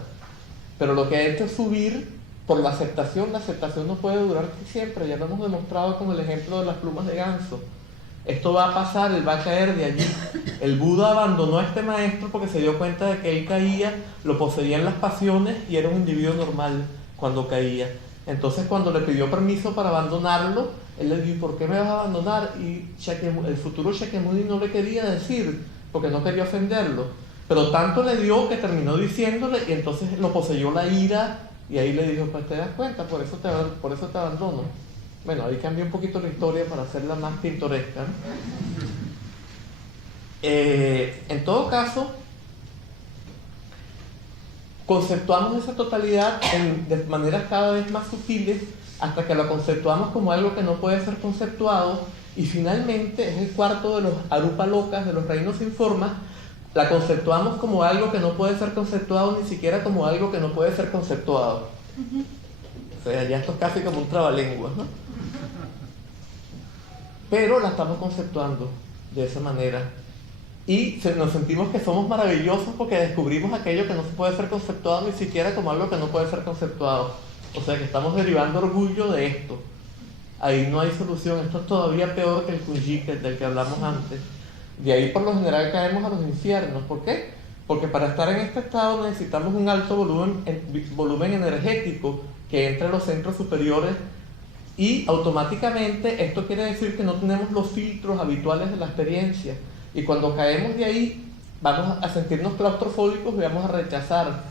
Pero lo que ha hecho es subir por la aceptación no puede durar siempre, ya lo hemos demostrado con el ejemplo de las plumas de ganso. Esto va a pasar, él va a caer de allí. El Buda abandonó a este maestro porque se dio cuenta de que él caía, lo poseían las pasiones y era un individuo normal cuando caía. Entonces cuando le pidió permiso para abandonarlo, él le dijo: ¿por qué me vas a abandonar? Y el futuro Shakyamuni no le quería decir, porque no quería ofenderlo. Pero tanto le dio que terminó diciéndole, y entonces lo poseyó la ira, y ahí le dijo: pues te das cuenta, por eso te abandono. Bueno, ahí cambié un poquito la historia para hacerla más pintoresca, ¿no? En todo caso, conceptuamos esa totalidad de maneras cada vez más sutiles hasta que la conceptuamos como algo que no puede ser conceptuado, y finalmente es el cuarto de los arupa locas, de los reinos sin forma. La conceptuamos como algo que no puede ser conceptuado, ni siquiera como algo que no puede ser conceptuado. O sea, ya esto es casi como un trabalenguas, ¿no? Pero la estamos conceptuando de esa manera. Y nos sentimos que somos maravillosos porque descubrimos aquello que no se puede ser conceptuado ni siquiera como algo que no puede ser conceptuado. O sea que estamos derivando orgullo de esto. Ahí no hay solución. Esto es todavía peor que el Kunji, del que hablamos antes. De ahí por lo general caemos a los infiernos. ¿Por qué? Porque para estar en este estado necesitamos un alto volumen energético que entre los centros superiores, y automáticamente esto quiere decir que no tenemos los filtros habituales de la experiencia, y cuando caemos de ahí vamos a sentirnos claustrofóbicos y vamos a rechazar,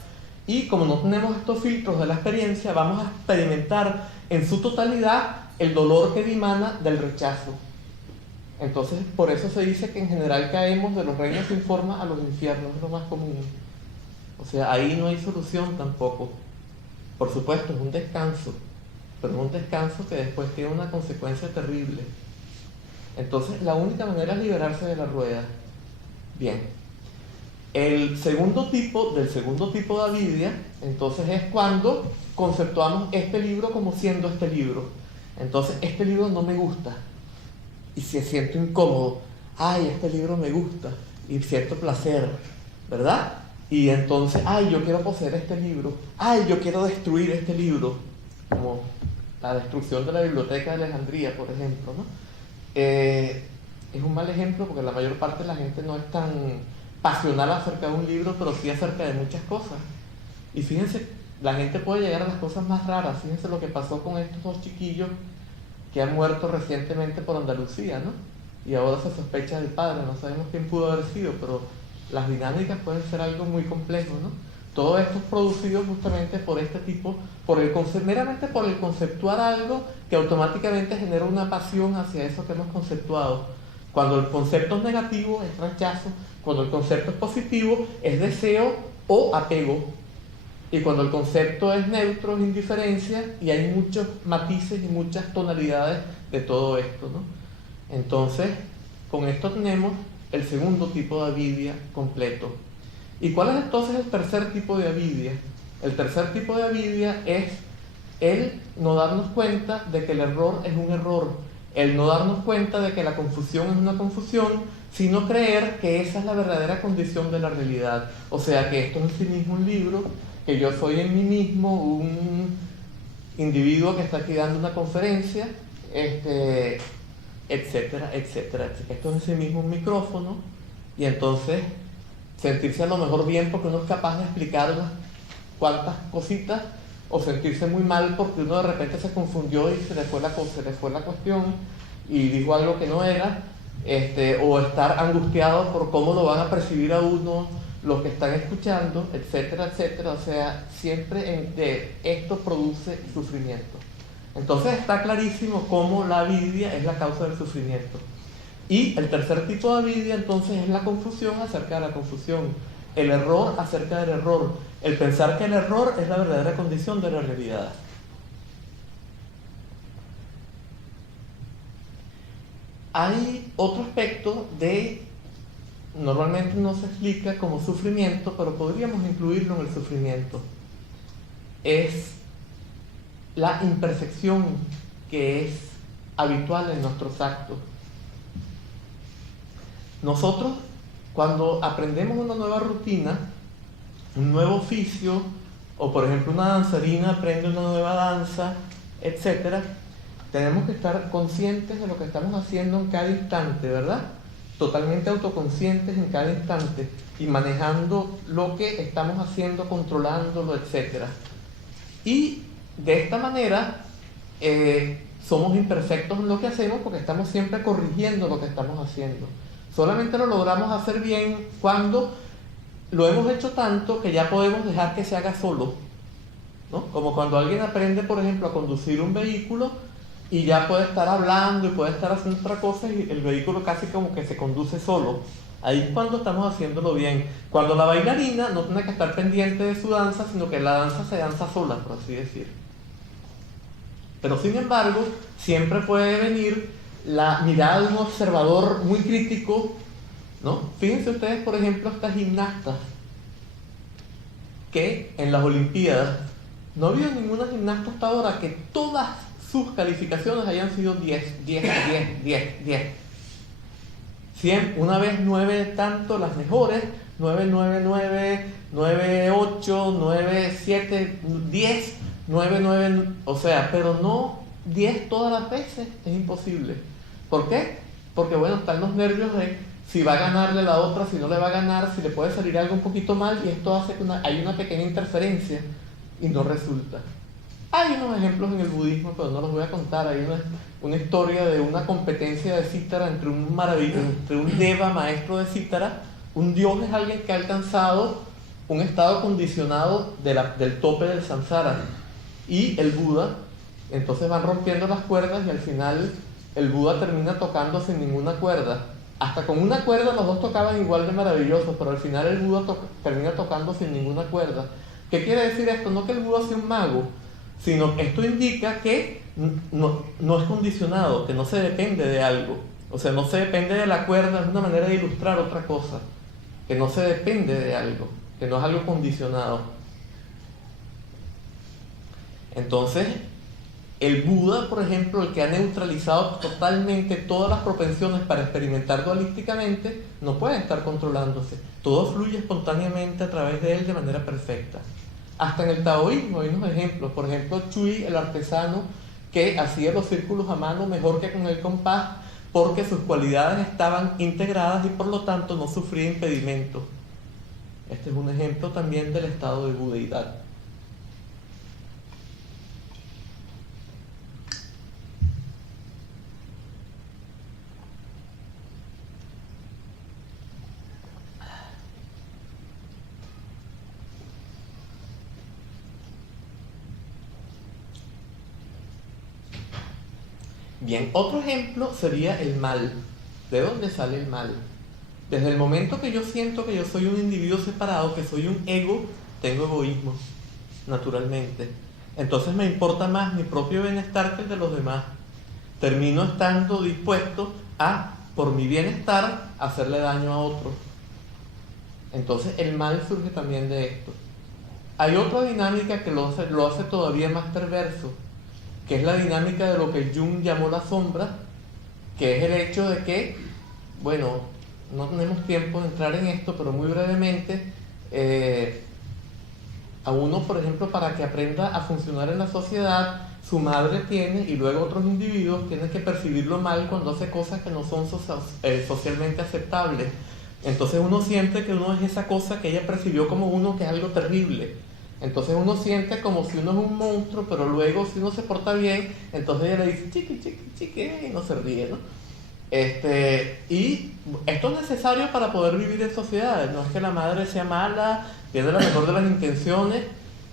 y como no tenemos estos filtros de la experiencia vamos a experimentar en su totalidad el dolor que dimana del rechazo. Entonces por eso se dice que en general caemos de los reinos sin forma a los infiernos, es lo más común. O sea, ahí no hay solución tampoco. Por supuesto, es un descanso, pero es un descanso que después tiene una consecuencia terrible. Entonces, la única manera es liberarse de la rueda. Bien. El segundo tipo de avidia, entonces, es cuando conceptuamos este libro como siendo este libro. Entonces, este libro no me gusta, y se siento incómodo. Ay, este libro me gusta, y siento placer, ¿verdad? Y entonces, ay, yo quiero poseer este libro, ay, yo quiero destruir este libro, como la destrucción de la biblioteca de Alejandría, por ejemplo, ¿no? Es un mal ejemplo porque la mayor parte de la gente no es tan pasional acerca de un libro, pero sí acerca de muchas cosas. Y fíjense, la gente puede llegar a las cosas más raras. Fíjense lo que pasó con estos dos chiquillos que han muerto recientemente por Andalucía, ¿no? Y ahora se sospecha del padre, no sabemos quién pudo haber sido, pero las dinámicas pueden ser algo muy complejo, ¿no? Todo esto es producido justamente por este tipo, meramente por el conceptuar algo que automáticamente genera una pasión hacia eso que hemos conceptuado. Cuando el concepto es negativo, es rechazo. Cuando el concepto es positivo, es deseo o apego. Y cuando el concepto es neutro, es indiferencia, y hay muchos matices y muchas tonalidades de todo esto, ¿no? Entonces, con esto tenemos el segundo tipo de avidia completo. ¿Y cuál es entonces el tercer tipo de avidia? El tercer tipo de avidia es el no darnos cuenta de que el error es un error, el no darnos cuenta de que la confusión es una confusión, sino creer que esa es la verdadera condición de la realidad. O sea, que esto es en sí mismo un libro, que yo soy en mí mismo un individuo que está aquí dando una conferencia, etcétera, etcétera. Que esto es en sí mismo un micrófono, y entonces sentirse a lo mejor bien porque uno es capaz de explicar unas cuantas cositas, o sentirse muy mal porque uno de repente se confundió y se le fue la cuestión y dijo algo que no era, o estar angustiado por cómo lo van a percibir a uno los que están escuchando, etcétera, etcétera. O sea, siempre esto produce sufrimiento. Entonces está clarísimo cómo la avidia es la causa del sufrimiento. Y el tercer tipo de avidia entonces es la confusión acerca de la confusión, el error acerca del error, el pensar que el error es la verdadera condición de la realidad. Hay otro aspecto normalmente no se explica como sufrimiento, pero podríamos incluirlo en el sufrimiento. Es la imperfección que es habitual en nuestros actos. Nosotros, cuando aprendemos una nueva rutina, un nuevo oficio, o por ejemplo una danzarina aprende una nueva danza, etc., tenemos que estar conscientes de lo que estamos haciendo en cada instante, ¿verdad? Totalmente autoconscientes en cada instante y manejando lo que estamos haciendo, controlándolo, etc. Y de esta manera somos imperfectos en lo que hacemos porque estamos siempre corrigiendo lo que estamos haciendo. Solamente lo logramos hacer bien cuando lo hemos hecho tanto que ya podemos dejar que se haga solo, ¿no? Como cuando alguien aprende, por ejemplo, a conducir un vehículo y ya puede estar hablando y puede estar haciendo otra cosa y el vehículo casi como que se conduce solo. Ahí es cuando estamos haciéndolo bien. Cuando la bailarina no tiene que estar pendiente de su danza, sino que la danza se danza sola, por así decir. Pero sin embargo, siempre puede venir la mirada de un observador muy crítico, ¿no? Fíjense ustedes, por ejemplo, estas gimnastas que en las Olimpiadas no ha habido ninguna gimnasta hasta ahora que todas sus calificaciones hayan sido 10, 10, 10, 10, 10. 100, una vez 9 tanto las mejores, 9, 9, 9, 9, 8, 9, 7, 10, 9, 9, o sea, pero no 10 todas las veces, es imposible. ¿Por qué? Porque bueno, están los nervios de si va a ganarle la otra, si no le va a ganar, si le puede salir algo un poquito mal y esto hace que hay una pequeña interferencia y no resulta. Hay unos ejemplos en el budismo, pero no los voy a contar. Hay una historia de una competencia de cítara entre un deva, maestro de cítara. Un dios es alguien que ha alcanzado un estado condicionado del tope del samsara. Y el Buda, entonces van rompiendo las cuerdas y al final el Buda termina tocando sin ninguna cuerda. Hasta con una cuerda los dos tocaban igual de maravillosos, pero al final el Buda termina tocando sin ninguna cuerda. ¿Qué quiere decir esto? No que el Buda sea un mago, sino que esto indica que no es condicionado, que no se depende de algo. O sea, no se depende de la cuerda, es una manera de ilustrar otra cosa. Que no se depende de algo, que no es algo condicionado. Entonces, el Buda, por ejemplo, el que ha neutralizado totalmente todas las propensiones para experimentar dualísticamente, no puede estar controlándose. Todo fluye espontáneamente a través de él de manera perfecta. Hasta en el taoísmo hay unos ejemplos. Por ejemplo, Chui, el artesano que hacía los círculos a mano mejor que con el compás, porque sus cualidades estaban integradas y por lo tanto no sufría impedimento. Este es un ejemplo también del estado de budeidad. Bien, otro ejemplo sería el mal. ¿De dónde sale el mal? Desde el momento que yo siento que yo soy un individuo separado, que soy un ego, tengo egoísmo, naturalmente. Entonces me importa más mi propio bienestar que el de los demás. Termino estando dispuesto a, por mi bienestar, hacerle daño a otro. Entonces el mal surge también de esto. Hay otra dinámica que lo hace todavía más perverso, que es la dinámica de lo que Jung llamó la sombra, que es el hecho de que, bueno, no tenemos tiempo de entrar en esto, pero muy brevemente, a uno, por ejemplo, para que aprenda a funcionar en la sociedad, su madre tiene, y luego otros individuos tienen que percibirlo mal cuando hace cosas que no son socialmente aceptables. Entonces uno siente que uno es esa cosa que ella percibió como uno, que es algo terrible. Entonces uno siente como si uno es un monstruo, pero luego si uno se porta bien, entonces ella le dice chiqui, chiqui, chiqui, y no se ríe, ¿no? Y esto es necesario para poder vivir en sociedad. No es que la madre sea mala, tiene la mejor de las intenciones,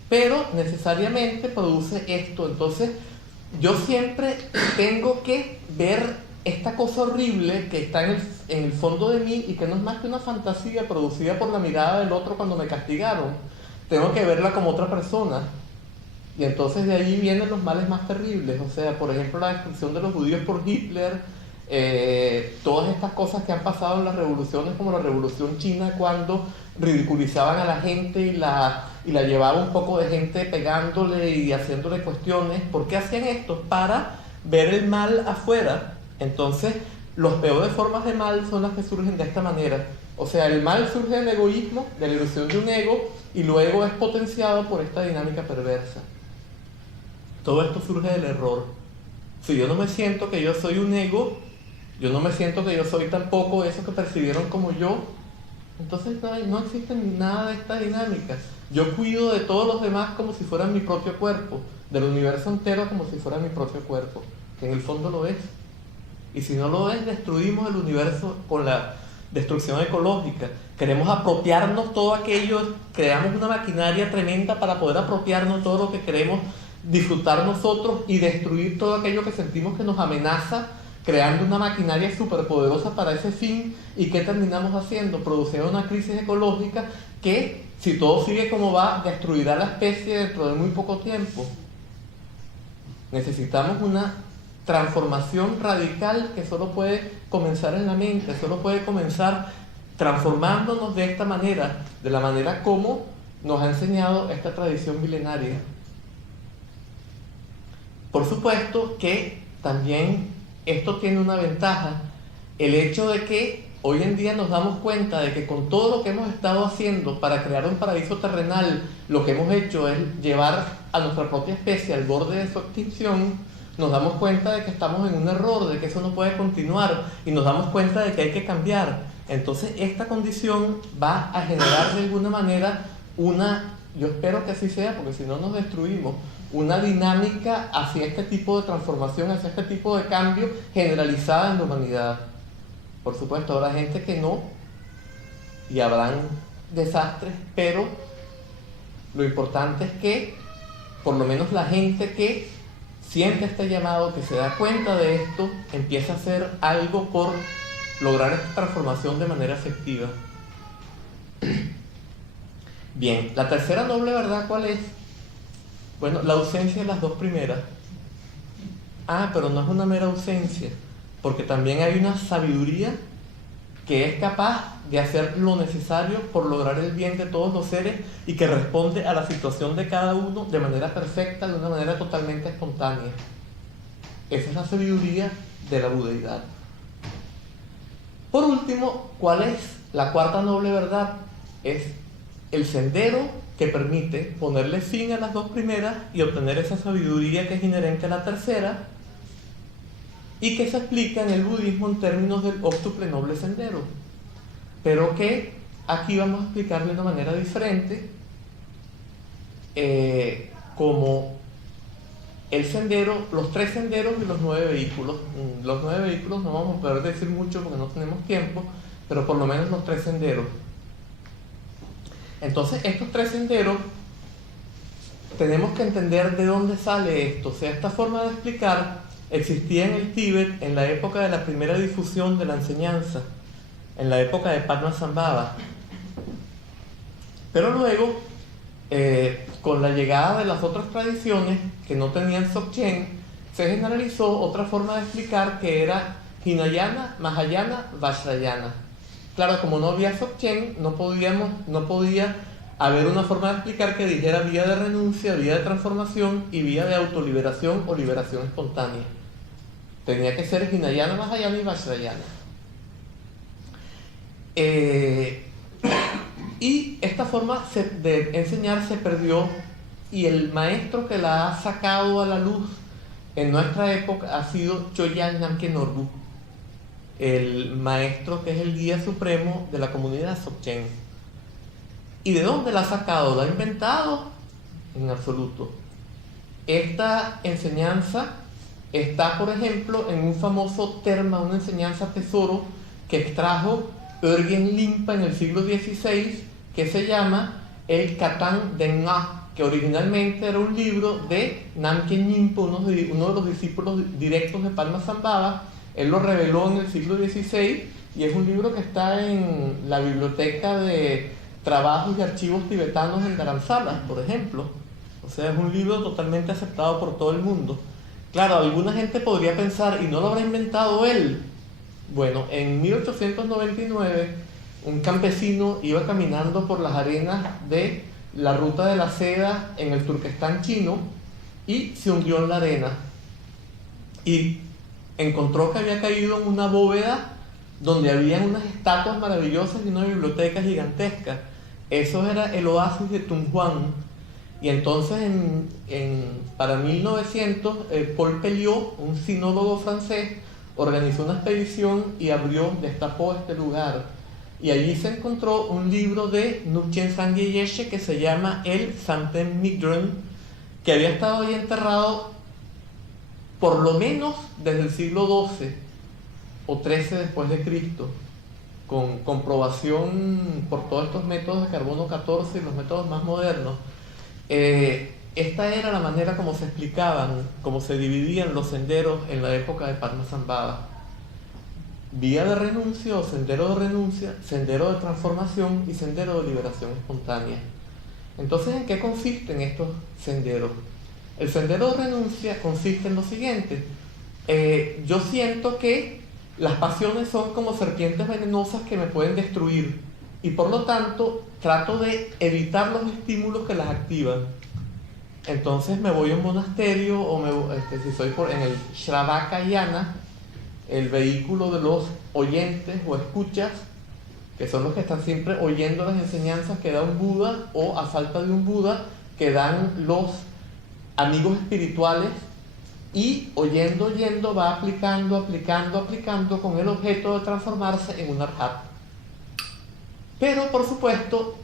pero necesariamente produce esto. Entonces, yo siempre tengo que ver esta cosa horrible que está en el fondo de mí y que no es más que una fantasía producida por la mirada del otro cuando me castigaron. Tengo que verla como otra persona. Y entonces de ahí vienen los males más terribles. O sea, por ejemplo, la destrucción de los judíos por Hitler, todas estas cosas que han pasado en las revoluciones, como la Revolución China, cuando ridiculizaban a la gente y la llevaba un poco de gente pegándole y haciéndole cuestiones. ¿Por qué hacían esto? Para ver el mal afuera. Entonces, las peores formas de mal son las que surgen de esta manera. O sea, el mal surge del egoísmo, de la ilusión de un ego, y luego es potenciado por esta dinámica perversa. Todo esto surge del error. Si yo no me siento que yo soy un ego, yo no me siento que yo soy tampoco eso que percibieron como yo, entonces no existe nada de esta dinámica. Yo cuido de todos los demás como si fueran mi propio cuerpo, del universo entero como si fuera mi propio cuerpo, que en el fondo lo es. Y si no lo es, destruimos el universo con la destrucción ecológica. Queremos apropiarnos todo aquello, creamos una maquinaria tremenda para poder apropiarnos todo lo que queremos disfrutar nosotros y destruir todo aquello que sentimos que nos amenaza, creando una maquinaria superpoderosa para ese fin. ¿Y qué terminamos haciendo? Produciendo una crisis ecológica que, si todo sigue como va, destruirá la especie dentro de muy poco tiempo. Necesitamos una transformación radical que solo puede comenzar en la mente, solo puede comenzar transformándonos de esta manera, de la manera como nos ha enseñado esta tradición milenaria. Por supuesto que también esto tiene una ventaja, el hecho de que hoy en día nos damos cuenta de que con todo lo que hemos estado haciendo para crear un paraíso terrenal, lo que hemos hecho es llevar a nuestra propia especie al borde de su extinción. Nos damos cuenta de que estamos en un error, de que eso no puede continuar, y nos damos cuenta de que hay que cambiar. Entonces esta condición va a generar de alguna manera yo espero que así sea, porque si no nos destruimos, una dinámica hacia este tipo de transformación, hacia este tipo de cambio generalizada en la humanidad. Por supuesto, habrá gente que no, y habrán desastres, pero lo importante es que por lo menos la gente que siente este llamado, que se da cuenta de esto, empieza a hacer algo por lograr esta transformación de manera efectiva. Bien, la tercera noble verdad, ¿cuál es? Bueno, la ausencia de las dos primeras. Pero no es una mera ausencia, porque también hay una sabiduría que es capaz de hacer lo necesario por lograr el bien de todos los seres y que responde a la situación de cada uno de manera perfecta, de una manera totalmente espontánea. Esa es la sabiduría de la budeidad. Por último, ¿cuál es la cuarta noble verdad? Es el sendero que permite ponerle fin a las dos primeras y obtener esa sabiduría que es inherente a la tercera, y que se explica en el budismo en términos del octuple noble sendero, pero que aquí vamos a explicarle de una manera diferente, como el sendero, los tres senderos y los 9 vehículos. Los 9 vehículos no vamos a poder decir mucho porque no tenemos tiempo, pero por lo menos los 3 senderos. Entonces, estos 3 senderos tenemos que entender de dónde sale esto. O sea, esta forma de explicar existía en el Tíbet en la época de la primera difusión de la enseñanza, en la época de Padmasambhava. Pero luego, con la llegada de las otras tradiciones que no tenían Dzogchen, se generalizó otra forma de explicar que era Hinayana, Mahayana, Vajrayana. Claro, como no había Dzogchen, no podía haber una forma de explicar que dijera vía de renuncia, vía de transformación y vía de autoliberación o liberación espontánea. Tenía que ser Hinayana, Mahayana y Vajrayana. Y esta forma de enseñar se perdió, y el maestro que la ha sacado a la luz en nuestra época ha sido Chogyam Namkhe Norbu, el maestro que es el guía supremo de la comunidad Dzogchen. ¿Y de dónde la ha sacado? ¿La ha inventado? En absoluto. Esta enseñanza está, por ejemplo, en un famoso terma, una enseñanza tesoro que extrajo Jürgen Limpa en el siglo XVI, que se llama el Katang Den Nga, que originalmente era un libro de Namkhen Rimpo, uno de los discípulos directos de Padmasambhava. Él lo reveló en el siglo XVI y es un libro que está en la biblioteca de trabajos y archivos tibetanos en Dharamsala, por ejemplo. O sea, es un libro totalmente aceptado por todo el mundo. Claro, alguna gente podría pensar, ¿y no lo habrá inventado él? Bueno, en 1899 un campesino iba caminando por las arenas de la ruta de la seda en el Turquestán chino y se hundió en la arena y encontró que había caído en una bóveda donde había unas estatuas maravillosas y una biblioteca gigantesca. Eso era el oasis de Tunhuang. Y entonces para 1900 Paul Pelliot, un sinólogo francés, organizó una expedición y destapó este lugar. Y allí se encontró un libro de Nubchen Sangye Yeshe que se llama el Santen Midron, que había estado ahí enterrado por lo menos desde el siglo XII o XIII después de Cristo, con comprobación por todos estos métodos de carbono 14 y los métodos más modernos. Esta era la manera como se explicaban, como se dividían los senderos en la época de Padmasambhava: vía de renuncia o sendero de renuncia, sendero de transformación y sendero de liberación espontánea. Entonces, ¿en qué consisten estos senderos? El sendero de renuncia consiste en lo siguiente: yo siento que las pasiones son como serpientes venenosas que me pueden destruir y por lo tanto trato de evitar los estímulos que las activan. Entonces me voy a un monasterio o si soy en el Shravakayana, el vehículo de los oyentes o escuchas, que son los que están siempre oyendo las enseñanzas que da un Buda, o a falta de un Buda, que dan los amigos espirituales, y oyendo va aplicando con el objeto de transformarse en un arhat. Pero por supuesto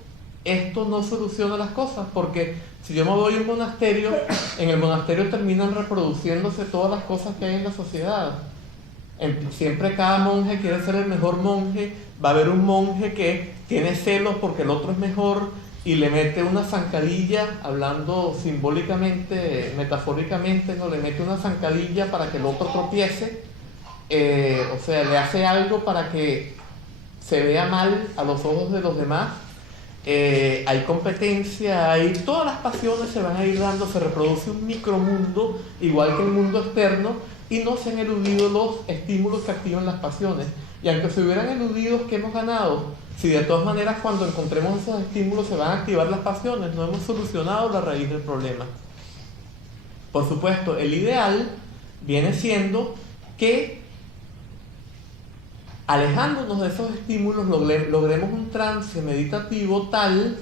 esto no soluciona las cosas, porque si yo me voy a un monasterio, en el monasterio terminan reproduciéndose todas las cosas que hay en la sociedad. Siempre cada monje quiere ser el mejor monje. Va a haber un monje que tiene celos porque el otro es mejor y le mete una zancadilla, hablando simbólicamente, metafóricamente, no, le mete una zancadilla para que el otro tropiece. O sea, le hace algo para que se vea mal a los ojos de los demás. Hay competencia, todas las pasiones se van a ir dando, se reproduce un micromundo igual que el mundo externo, y no se han eludido los estímulos que activan las pasiones. Y aunque se hubieran eludido, ¿qué hemos ganado? Si de todas maneras cuando encontremos esos estímulos se van a activar las pasiones, no hemos solucionado la raíz del problema. Por supuesto, el ideal viene siendo que, alejándonos de esos estímulos, logremos un trance meditativo tal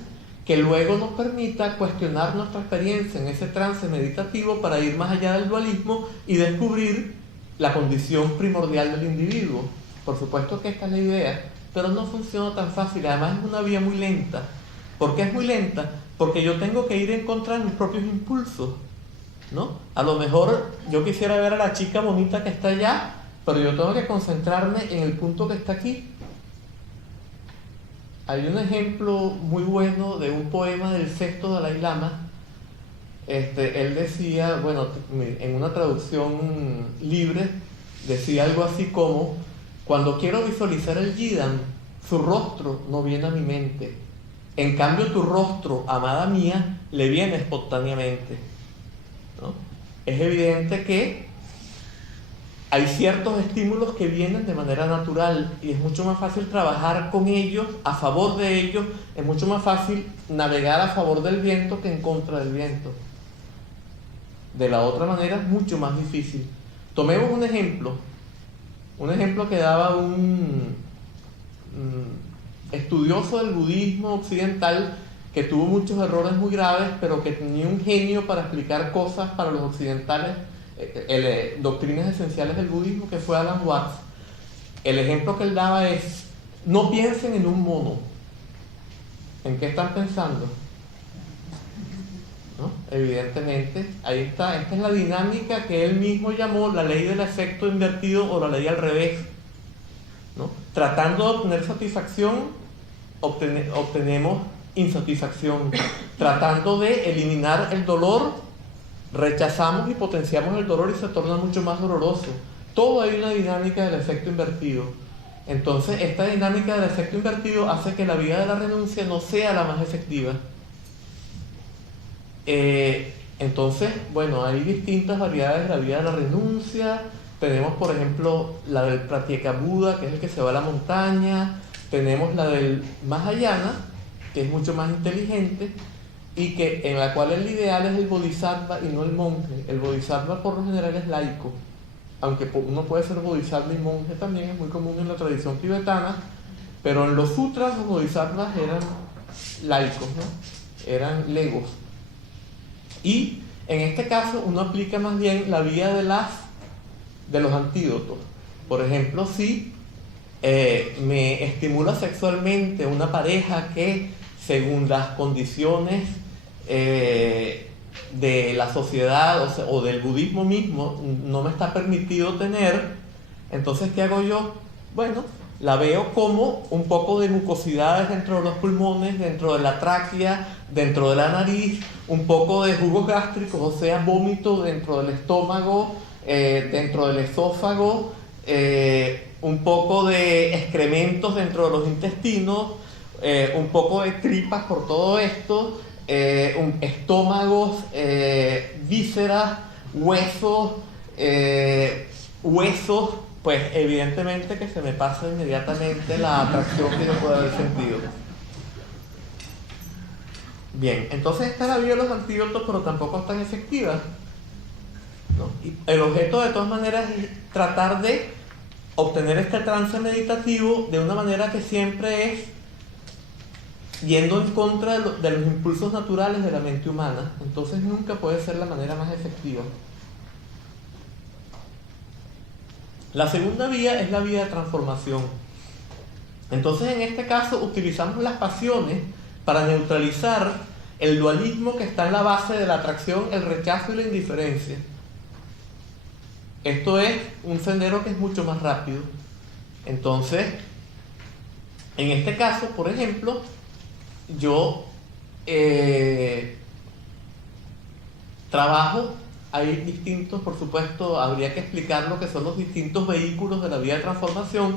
que luego nos permita cuestionar nuestra experiencia en ese trance meditativo para ir más allá del dualismo y descubrir la condición primordial del individuo. Por supuesto que esta es la idea, pero no funciona tan fácil. Además es una vía muy lenta. ¿Por qué es muy lenta? Porque yo tengo que ir en contra de mis propios impulsos, ¿no? A lo mejor yo quisiera ver a la chica bonita que está allá, pero yo tengo que concentrarme en el punto que está aquí. Hay un ejemplo muy bueno de un poema del sexto Dalai Lama. Él decía, bueno, en una traducción libre, decía algo así como: cuando quiero visualizar el Yidam, su rostro no viene a mi mente. En cambio, tu rostro, amada mía, le viene espontáneamente, ¿no? Es evidente que hay ciertos estímulos que vienen de manera natural y es mucho más fácil trabajar con ellos, a favor de ellos. Es mucho más fácil navegar a favor del viento que en contra del viento. De la otra manera es mucho más difícil. Tomemos un ejemplo que daba un estudioso del budismo occidental que tuvo muchos errores muy graves, pero que tenía un genio para explicar cosas para los occidentales, doctrinas esenciales del budismo, que fue Alan Watts. El ejemplo que él daba es: no piensen en un mono. ¿En qué están pensando? ¿no? Evidentemente, ahí está, esta es la dinámica que él mismo llamó la ley del efecto invertido o la ley al revés, ¿no? Tratando de obtener satisfacción, obtenemos insatisfacción. Tratando de eliminar el dolor, rechazamos y potenciamos el dolor y se torna mucho más doloroso. Todo hay una dinámica del efecto invertido. Entonces, esta dinámica del efecto invertido hace que la vía de la renuncia no sea la más efectiva. Entonces, bueno, hay distintas variedades de la vía de la renuncia. Tenemos, por ejemplo, la del Pratyeka-Buddha, que es el que se va a la montaña. Tenemos la del Mahayana, que es mucho más inteligente, y que en la cual el ideal es el bodhisattva y no el monje. El bodhisattva por lo general es laico, aunque uno puede ser bodhisattva y monje también, es muy común en la tradición tibetana, pero en los sutras los bodhisattvas eran laicos, ¿no? Eran legos. Y en este caso uno aplica más bien la vía de los antídotos. Por ejemplo, si me estimula sexualmente una pareja que, según las condiciones de la sociedad o del budismo mismo, no me está permitido tener, entonces ¿qué hago yo? Bueno, la veo como un poco de mucosidades dentro de los pulmones, dentro de la tráquea, dentro de la nariz, un poco de jugos gástricos, o sea, vómito dentro del estómago, dentro del esófago, un poco de excrementos dentro de los intestinos, un poco de tripas por todo esto, estómagos, vísceras, huesos, pues evidentemente que se me pasa inmediatamente la atracción que yo pueda haber sentido. Bien, entonces esta es la vía de los antídotos, pero tampoco es tan efectiva, ¿no? Y el objeto de todas maneras es tratar de obtener este trance meditativo de una manera que siempre es yendo en contra de los impulsos naturales de la mente humana. Entonces nunca puede ser la manera más efectiva. La segunda vía es la vía de transformación. Entonces en este caso utilizamos las pasiones para neutralizar el dualismo que está en la base de la atracción, el rechazo y la indiferencia. Esto es un sendero que es mucho más rápido. Entonces, en este caso, por ejemplo, yo trabajo, hay distintos, por supuesto, habría que explicar lo que son los distintos vehículos de la vía de transformación.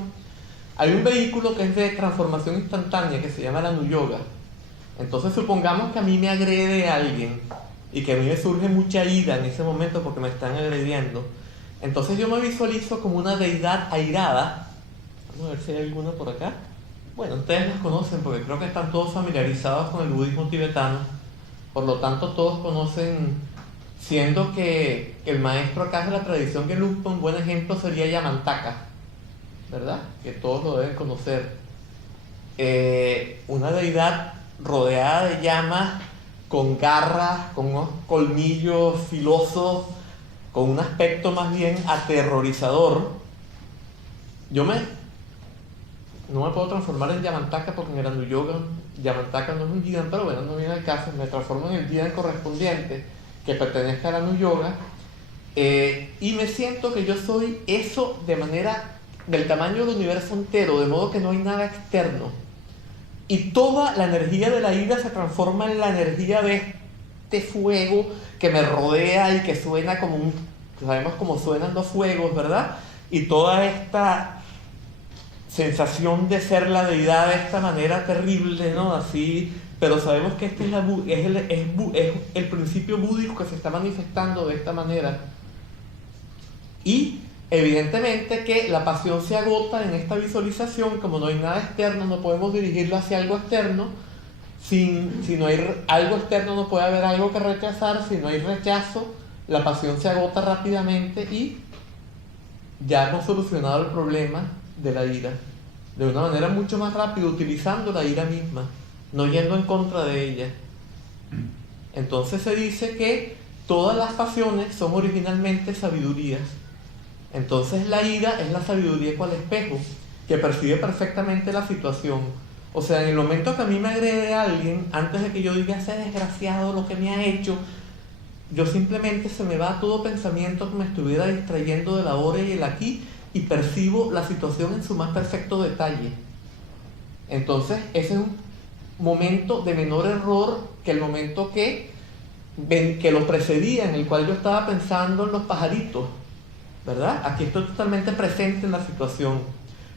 Hay un vehículo que es de transformación instantánea, que se llama la Nuyoga. Entonces supongamos que a mí me agrede alguien y que a mí me surge mucha ira en ese momento porque me están agrediendo. Entonces yo me visualizo como una deidad airada. Vamos a ver si hay alguna por acá. Bueno, ustedes las conocen porque creo que están todos familiarizados con el budismo tibetano. Por lo tanto, todos conocen, siendo que el maestro acá es de la tradición Gelugpa, un buen ejemplo sería Yamantaka, ¿verdad? Que todos lo deben conocer. Una deidad rodeada de llamas, con garras, con unos colmillos filosos, con un aspecto más bien aterrorizador. No me puedo transformar en Yamantaka porque en el Anuyoga Yamantaka no es un Jidan, pero bueno, no viene al caso. Me transformo en el Jidan correspondiente que pertenezca al Anuyoga, y me siento que yo soy eso de manera del tamaño del universo entero, de modo que no hay nada externo. Y toda la energía de la ira se transforma en la energía de este fuego que me rodea y que suena como sabemos cómo suenan los fuegos, ¿verdad? Y toda esta sensación de ser la deidad de esta manera terrible, ¿no? Así, pero sabemos que este es el principio búdico que se está manifestando de esta manera. Y evidentemente que la pasión se agota en esta visualización. Como no hay nada externo, no podemos dirigirlo hacia algo externo. Si no hay algo externo, no puede haber algo que rechazar. Si no hay rechazo, la pasión se agota rápidamente y ya hemos solucionado el problema de la ira de una manera mucho más rápida, utilizando la ira misma, no yendo en contra de ella. Entonces se dice que todas las pasiones son originalmente sabidurías. Entonces la ira es la sabiduría cual espejo, que percibe perfectamente la situación. O sea, en el momento que a mí me agrede alguien, antes de que yo diga ese desgraciado lo que me ha hecho, yo simplemente se me va todo pensamiento que me estuviera distrayendo del ahora y el aquí y percibo la situación en su más perfecto detalle. Entonces, ese es un momento de menor error que el momento que lo precedía, en el cual yo estaba pensando en los pajaritos, ¿verdad? Aquí estoy totalmente presente en la situación.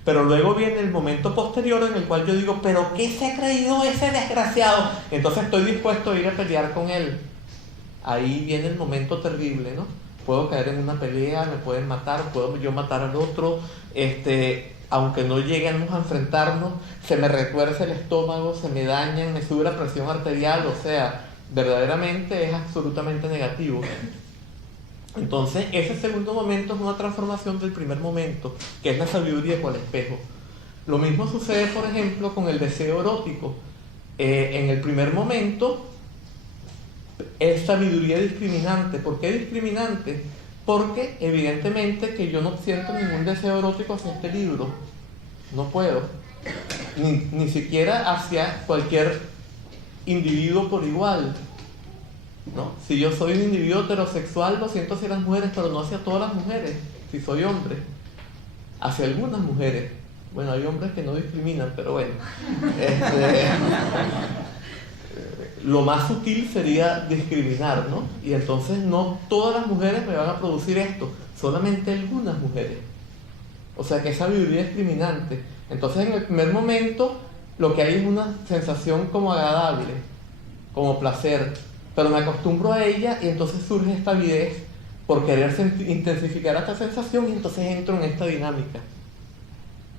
Pero luego viene el momento posterior en el cual yo digo, ¿pero qué se ha creído ese desgraciado? Entonces estoy dispuesto a ir a pelear con él. Ahí viene el momento terrible, ¿no? Puedo caer en una pelea, me pueden matar, puedo yo matar al otro, aunque no lleguemos a enfrentarnos, se me retuerce el estómago, se me dañan, me sube la presión arterial, o sea, verdaderamente es absolutamente negativo. Entonces, ese segundo momento es una transformación del primer momento, que es la sabiduría con el espejo. Lo mismo sucede, por ejemplo, con el deseo erótico. En el primer momento es sabiduría discriminante. ¿Por qué discriminante? Porque evidentemente que yo no siento ningún deseo erótico hacia este libro. No puedo. Ni siquiera hacia cualquier individuo por igual. ¿No? Si yo soy un individuo heterosexual, lo siento hacia las mujeres, pero no hacia todas las mujeres. Si soy hombre, hacia algunas mujeres. Bueno, hay hombres que no discriminan, pero bueno. Lo más sutil sería discriminar, ¿no? Y entonces no todas las mujeres me van a producir esto, solamente algunas mujeres. O sea que es sabiduría discriminante. Entonces en el primer momento lo que hay es una sensación como agradable, como placer, pero me acostumbro a ella y entonces surge esta avidez por querer intensificar esta sensación y entonces entro en esta dinámica.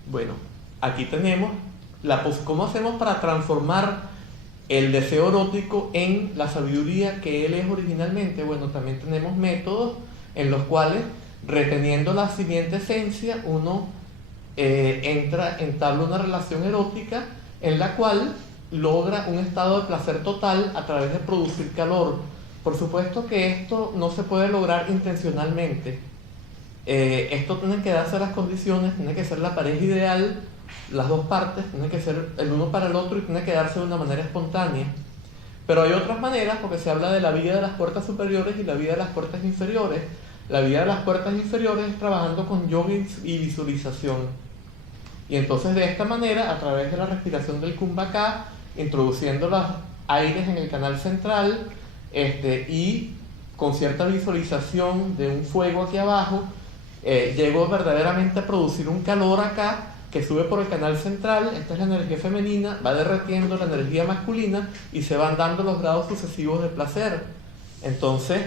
Bueno, aquí tenemos cómo hacemos para transformar el deseo erótico en la sabiduría que él es originalmente. Bueno, también tenemos métodos en los cuales, reteniendo la siguiente esencia, uno entabla una relación erótica en la cual logra un estado de placer total a través de producir calor. Por supuesto que esto no se puede lograr intencionalmente. Esto tiene que darse las condiciones, tiene que ser la pareja ideal, las dos partes, tiene que ser el uno para el otro y tiene que darse de una manera espontánea. Pero hay otras maneras, porque se habla de la vía de las puertas superiores y la vía de las puertas inferiores. La vía de las puertas inferiores es trabajando con yoga y visualización. Y entonces de esta manera, a través de la respiración del Kumbhaka, introduciendo los aires en el canal central y con cierta visualización de un fuego aquí abajo, llego verdaderamente a producir un calor acá que sube por el canal central. Esta es la energía femenina, va derretiendo la energía masculina y se van dando los grados sucesivos de placer. Entonces,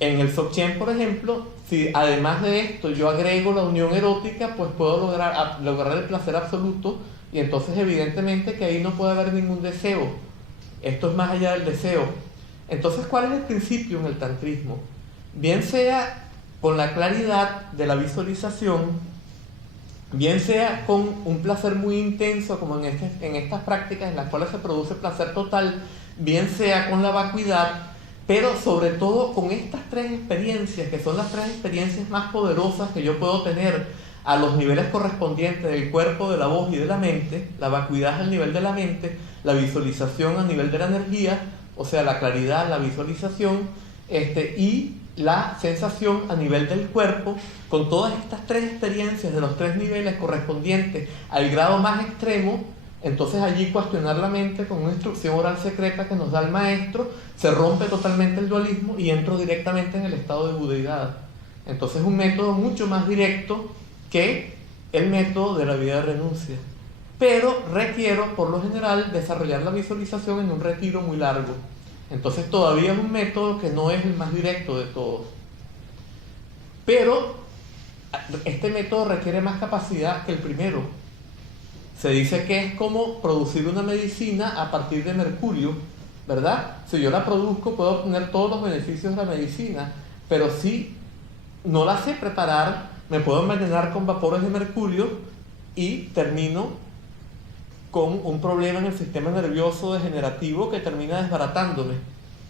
en el Dzogchen, por ejemplo, si además de esto yo agrego la unión erótica, pues puedo lograr el placer absoluto. Y entonces evidentemente que ahí no puede haber ningún deseo. Esto es más allá del deseo. Entonces, ¿cuál es el principio en el tantrismo? Bien sea con la claridad de la visualización, bien sea con un placer muy intenso, como en estas prácticas en las cuales se produce placer total, bien sea con la vacuidad, pero sobre todo con estas tres experiencias, que son las tres experiencias más poderosas que yo puedo tener a los niveles correspondientes del cuerpo, de la voz y de la mente. La vacuidad al nivel de la mente, la visualización a nivel de la energía, o sea, la claridad, la visualización, y la sensación a nivel del cuerpo. Con todas estas tres experiencias de los tres niveles correspondientes al grado más extremo, entonces allí cuestionar la mente con una instrucción oral secreta que nos da el maestro, se rompe totalmente el dualismo y entro directamente en el estado de budeidad. Entonces es un método mucho más directo que el método de la vida de renuncia, pero requiero por lo general desarrollar la visualización en un retiro muy largo. Entonces todavía es un método que no es el más directo de todos, pero este método requiere más capacidad que el primero. Se dice que es como producir una medicina a partir de mercurio, ¿verdad? Si yo la produzco puedo obtener todos los beneficios de la medicina, pero si no la sé preparar, me puedo envenenar con vapores de mercurio y termino con un problema en el sistema nervioso degenerativo que termina desbaratándome.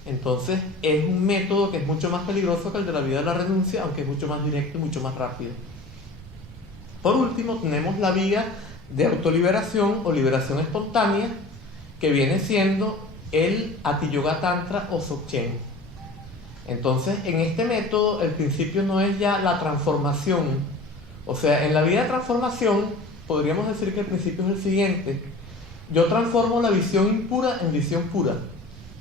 Entonces es un método que es mucho más peligroso que el de la vida de la renuncia, aunque es mucho más directo y mucho más rápido. Por último, tenemos la vía de autoliberación o liberación espontánea, que viene siendo el Hatha Yoga Tantra o Dzogchen. Entonces, en este método, el principio no es ya la transformación. O sea, en la vida de transformación, podríamos decir que el principio es el siguiente: yo transformo la visión impura en visión pura.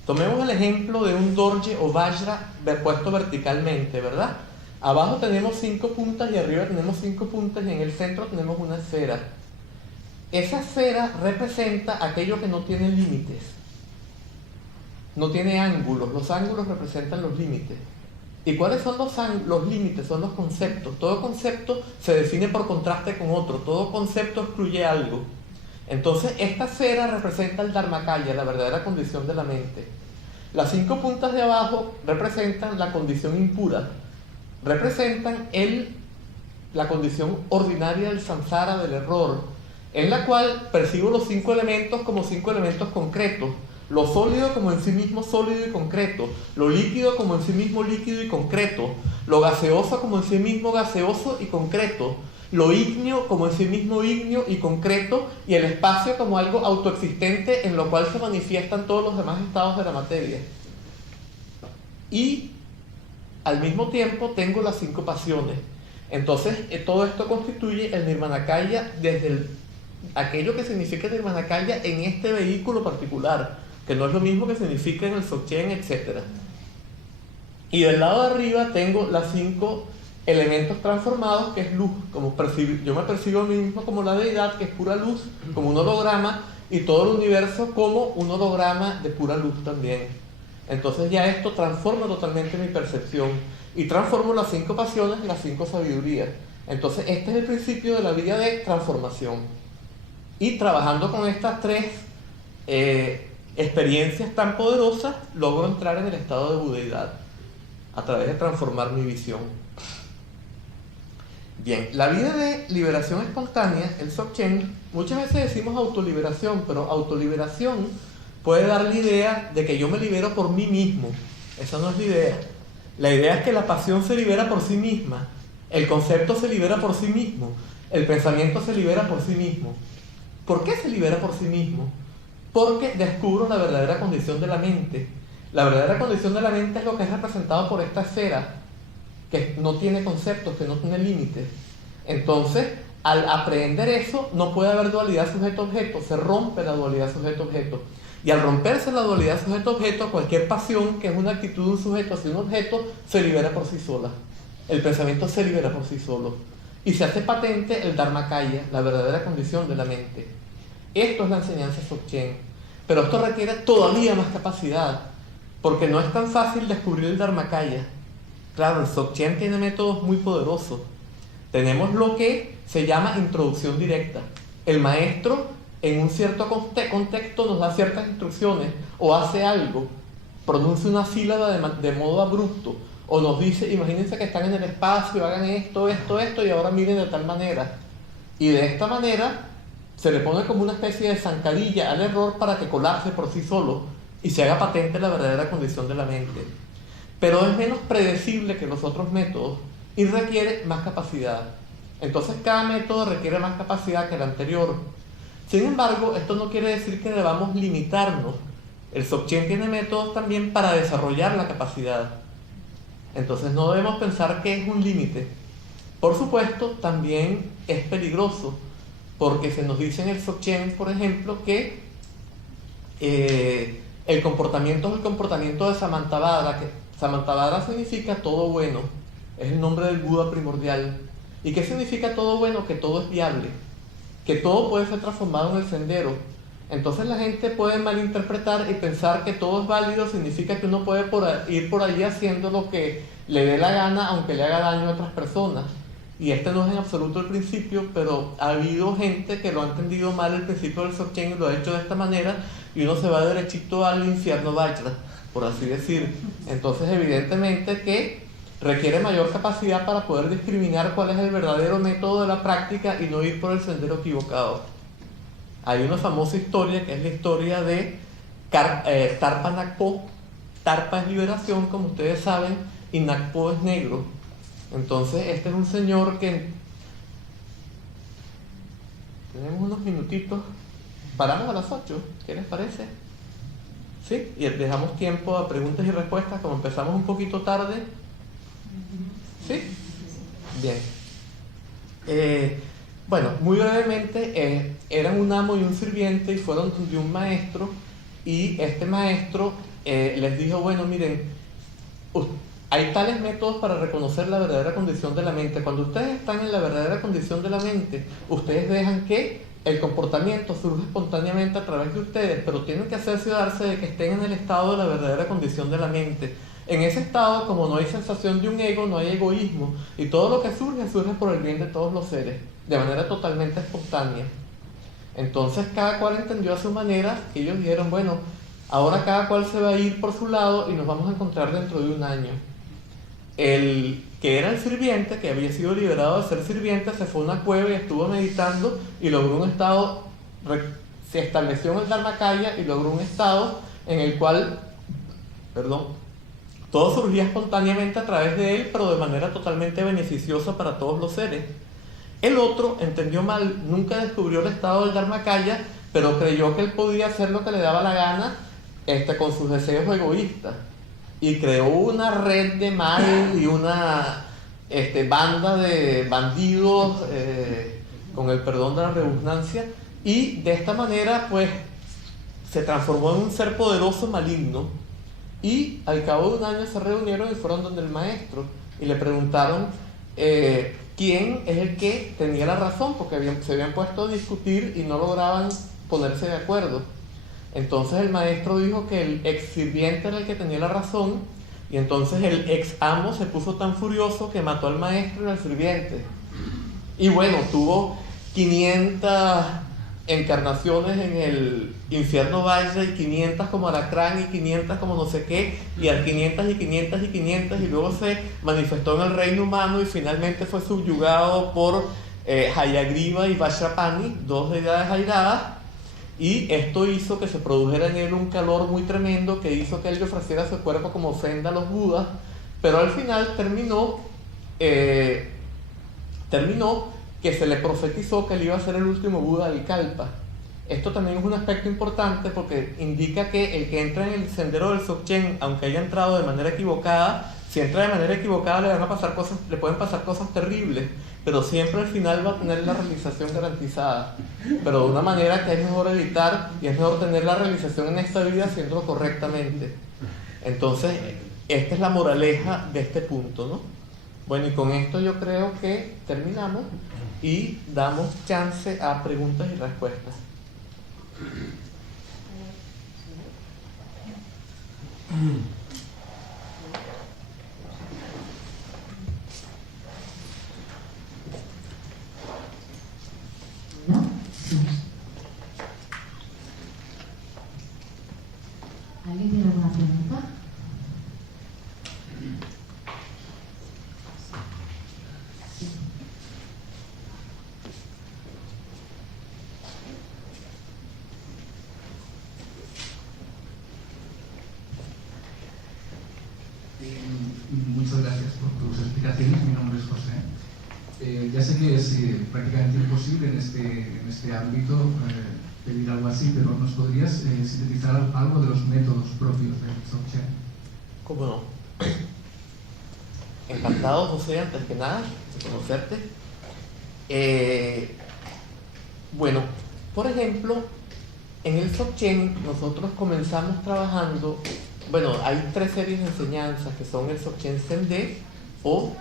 Tomemos el ejemplo de un dorje o vajra puesto verticalmente, ¿verdad? Abajo tenemos 5 puntas y arriba tenemos 5 puntas y en el centro tenemos una esfera. Esa esfera representa aquello que no tiene límites, no tiene ángulos. Los ángulos representan los límites. ¿Y cuáles son los límites? Son los conceptos. Todo concepto se define por contraste con otro. Todo concepto excluye algo. Entonces, esta esfera representa el Dharmakaya, la verdadera condición de la mente. Las 5 puntas de abajo representan la condición impura. Representan la condición ordinaria del samsara, del error, en la cual percibo los 5 elementos como 5 elementos concretos. Lo sólido como en sí mismo sólido y concreto, lo líquido como en sí mismo líquido y concreto, lo gaseoso como en sí mismo gaseoso y concreto, lo ígneo como en sí mismo ígneo y concreto, y el espacio como algo autoexistente en lo cual se manifiestan todos los demás estados de la materia. Y al mismo tiempo tengo las 5 pasiones. Entonces todo esto constituye el Nirmanakaya desde aquello que significa el Nirmanakaya en este vehículo particular, que no es lo mismo que significa en el Dzogchen, etc. Y del lado de arriba tengo las 5 elementos transformados, que es luz. Yo me percibo a mí mismo como la deidad, que es pura luz, como un holograma, y todo el universo como un holograma de pura luz también. Entonces ya esto transforma totalmente mi percepción, y transformo las 5 pasiones en las 5 sabidurías. Entonces este es el principio de la vía de transformación. Y trabajando con estas 3 experiencias tan poderosas, logro entrar en el estado de budeidad a través de transformar mi visión. Bien, la vida de liberación espontánea, el Dzogchen, muchas veces decimos autoliberación, pero autoliberación puede dar la idea de que yo me libero por mí mismo. Esa no es la idea. La idea es que la pasión se libera por sí misma, el concepto se libera por sí mismo, el pensamiento se libera por sí mismo. ¿Por qué se libera por sí mismo? Porque descubro la verdadera condición de la mente. La verdadera condición de la mente es lo que es representado por esta esfera, que no tiene conceptos, que no tiene límites. Entonces, al aprender eso, no puede haber dualidad sujeto-objeto, se rompe la dualidad sujeto-objeto. Y al romperse la dualidad sujeto-objeto, cualquier pasión, que es una actitud de un sujeto hacia un objeto, se libera por sí sola. El pensamiento se libera por sí solo. Y se hace patente el Dharmakaya, la verdadera condición de la mente. Esto es la enseñanza Dzogchen. Pero esto requiere todavía más capacidad, porque no es tan fácil descubrir el Dharmakaya. Claro, el Dzogchen tiene métodos muy poderosos. Tenemos lo que se llama introducción directa. El maestro, en un cierto contexto, nos da ciertas instrucciones, o hace algo, pronuncia una sílaba de modo abrupto, o nos dice, imagínense que están en el espacio, hagan esto, y ahora miren de tal manera. Y de esta manera se le pone como una especie de zancadilla al error para que colapse por sí solo y se haga patente la verdadera condición de la mente. Pero es menos predecible que los otros métodos y requiere más capacidad. Entonces cada método requiere más capacidad que el anterior. Sin embargo, esto no quiere decir que debamos limitarnos. El Dzogchen tiene métodos también para desarrollar la capacidad. Entonces no debemos pensar que es un límite. Por supuesto, también es peligroso, porque se nos dice en el Dzogchen, por ejemplo, que el comportamiento es el comportamiento de Samantabhadra, que Samantabhadra significa todo bueno, es el nombre del Buda primordial. ¿Y qué significa todo bueno? Que todo es viable, que todo puede ser transformado en el sendero. Entonces la gente puede malinterpretar y pensar que todo es válido, significa que uno puede ir por allí haciendo lo que le dé la gana, aunque le haga daño a otras personas. Y este no es en absoluto el principio, pero ha habido gente que lo ha entendido mal el principio del Dzogchen y lo ha hecho de esta manera, y uno se va derechito al infierno Vajra, por así decir. Entonces evidentemente que requiere mayor capacidad para poder discriminar cuál es el verdadero método de la práctica y no ir por el sendero equivocado. Hay una famosa historia que es la historia de Tarpa Nakpo. Tarpa es liberación, como ustedes saben, y Nakpo es negro. Entonces este es un señor que Tenemos unos minutitos. Paramos a las 8, ¿qué les parece? ¿Sí? Y dejamos tiempo a preguntas y respuestas, como empezamos un poquito tarde. ¿Sí? Bien. Bueno, muy brevemente, eran un amo y un sirviente y fueron de un maestro, y este maestro les dijo, bueno, miren, hay tales métodos para reconocer la verdadera condición de la mente. Cuando ustedes están en la verdadera condición de la mente, ustedes dejan que el comportamiento surja espontáneamente a través de ustedes, pero tienen que cerciorarse de que estén en el estado de la verdadera condición de la mente. En ese estado, como no hay sensación de un ego, no hay egoísmo, y todo lo que surge, surge por el bien de todos los seres, de manera totalmente espontánea. Entonces cada cual entendió a su manera, y ellos dijeron, bueno, ahora cada cual se va a ir por su lado y nos vamos a encontrar dentro de un año. El que era el sirviente, que había sido liberado de ser sirviente, se fue a una cueva y estuvo meditando y logró un estado, se estableció en el Dharmakaya y logró un estado en el cual, todo surgía espontáneamente a través de él, pero de manera totalmente beneficiosa para todos los seres. El otro entendió mal, nunca descubrió el estado del Dharmakaya, pero creyó que él podía hacer lo que le daba la gana con sus deseos egoístas. Y creó una red de mal y una banda de bandidos, con el perdón de la redundancia, y de esta manera pues se transformó en un ser poderoso maligno. Y al cabo de un año se reunieron y fueron donde el maestro y le preguntaron quién es el que tenía la razón, porque se habían puesto a discutir y no lograban ponerse de acuerdo. Entonces el maestro dijo que el ex sirviente era el que tenía la razón, y entonces el ex amo se puso tan furioso que mató al maestro y al sirviente. Y bueno, tuvo 500 encarnaciones en el infierno valle, y 500 como alacrán, y 500 como no sé qué, y al 500 y 500 y 500, y luego se manifestó en el reino humano y finalmente fue subyugado por Hayagriva y Vajrapani, dos deidades airadas. Y esto hizo que se produjera en él un calor muy tremendo que hizo que él le ofreciera su cuerpo como ofrenda a los budas, pero al final terminó que se le profetizó que él iba a ser el último Buda del Kalpa. Esto también es un aspecto importante porque indica que el que entra en el sendero del Dzogchen, aunque haya entrado de manera equivocada, si entra de manera equivocada le pueden pasar cosas terribles, pero siempre al final va a tener la realización garantizada, pero de una manera que es mejor evitar, y es mejor tener la realización en esta vida haciéndolo correctamente. Entonces, esta es la moraleja de este punto, ¿no? Bueno, y con esto yo creo que terminamos y damos chance a preguntas y respuestas. ¿Alguien tiene alguna pregunta? Muchas gracias por tus explicaciones. Mi nombre es José. Ya sé que es prácticamente imposible en este ámbito pedir algo así, pero ¿nos podrías sintetizar algo de los métodos propios del Dzogchen? ¿Cómo no? Encantado, José, antes que nada, de conocerte. Bueno, por ejemplo, en el Dzogchen nosotros comenzamos trabajando. Bueno, hay 3 series de enseñanzas que son el Dzogchen Zende, o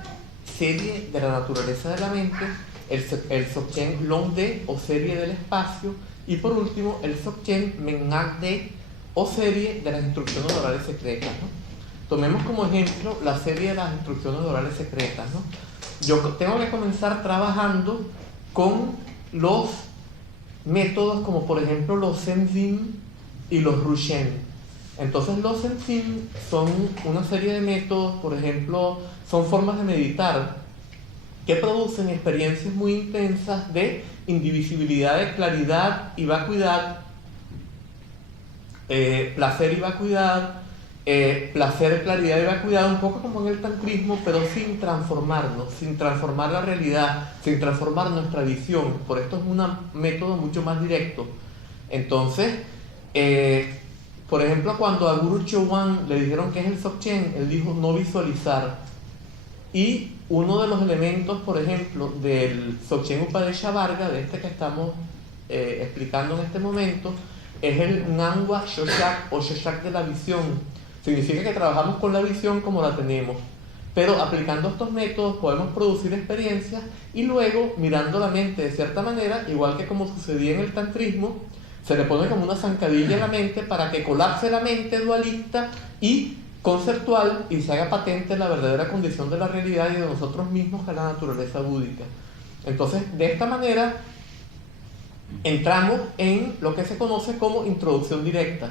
serie de la naturaleza de la mente, el Dzogchen Longde, o serie del espacio, y por último el Dzogchen Mengakde, o serie de las instrucciones orales secretas, ¿no? Tomemos como ejemplo la serie de las instrucciones orales secretas, ¿no? Yo tengo que comenzar trabajando con los métodos como por ejemplo los Zenzin y los Rushen. Entonces los Zenzin son una serie de métodos, por ejemplo, son formas de meditar que producen experiencias muy intensas de indivisibilidad, de claridad y vacuidad, placer y vacuidad, placer, claridad y vacuidad, un poco como en el tantrismo, pero sin transformarnos, sin transformar la realidad, sin transformar nuestra visión. Por esto es un método mucho más directo. Entonces, por ejemplo, cuando a Guru Chouan le dijeron que es el Dzogchen, él dijo no visualizar. Y uno de los elementos, por ejemplo, del Dzogchen Upadeshavarga, de este que estamos explicando en este momento, es el Ngangwa Shoshak o Shoshak de la visión. Significa que trabajamos con la visión como la tenemos, pero aplicando estos métodos podemos producir experiencias y luego, mirando la mente de cierta manera, igual que como sucedía en el tantrismo, se le pone como una zancadilla en la mente para que colapse la mente dualista y conceptual y se haga patente la verdadera condición de la realidad y de nosotros mismos, que es la naturaleza búdica. Entonces, de esta manera, entramos en lo que se conoce como introducción directa.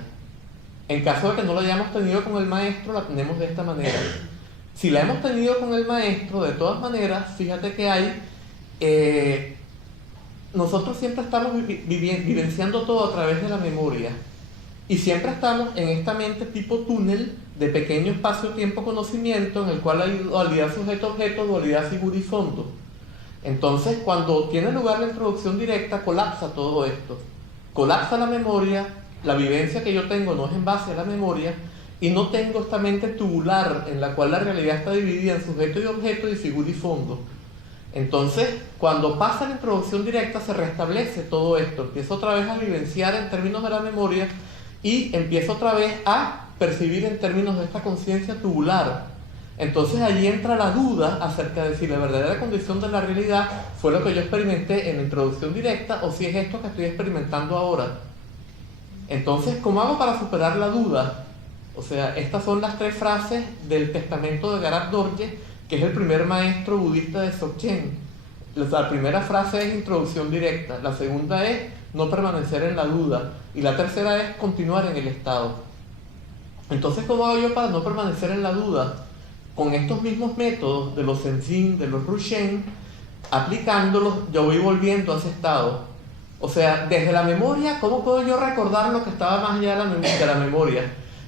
En caso de que no la hayamos tenido con el maestro, la tenemos de esta manera. Si la hemos tenido con el maestro, de todas maneras, fíjate que hay... nosotros siempre estamos vivenciando todo a través de la memoria. Y siempre estamos en esta mente tipo túnel de pequeño espacio-tiempo-conocimiento en el cual hay dualidad sujeto-objeto, dualidad figura y fondo. Entonces, cuando tiene lugar la introducción directa, colapsa todo esto. Colapsa la memoria, la vivencia que yo tengo no es en base a la memoria, y no tengo esta mente tubular en la cual la realidad está dividida en sujeto y objeto y figura y fondo. Entonces, cuando pasa la introducción directa, se restablece todo esto. Empiezo otra vez a vivenciar en términos de la memoria y empiezo otra vez a percibir en términos de esta conciencia tubular. Entonces allí entra la duda acerca de si la verdadera condición de la realidad fue lo que yo experimenté en la introducción directa o si es esto que estoy experimentando ahora. Entonces, ¿cómo hago para superar la duda? O sea, estas son las 3 frases del testamento de Garat Dorje, que es el primer maestro budista de Dzogchen. La primera frase es introducción directa, la segunda es no permanecer en la duda y la tercera es continuar en el estado. Entonces, ¿cómo hago yo para no permanecer en la duda? Con estos mismos métodos de los Senzin, de los Rushen, aplicándolos, yo voy volviendo a ese estado. O sea, desde la memoria, ¿cómo puedo yo recordar lo que estaba más allá de la memoria?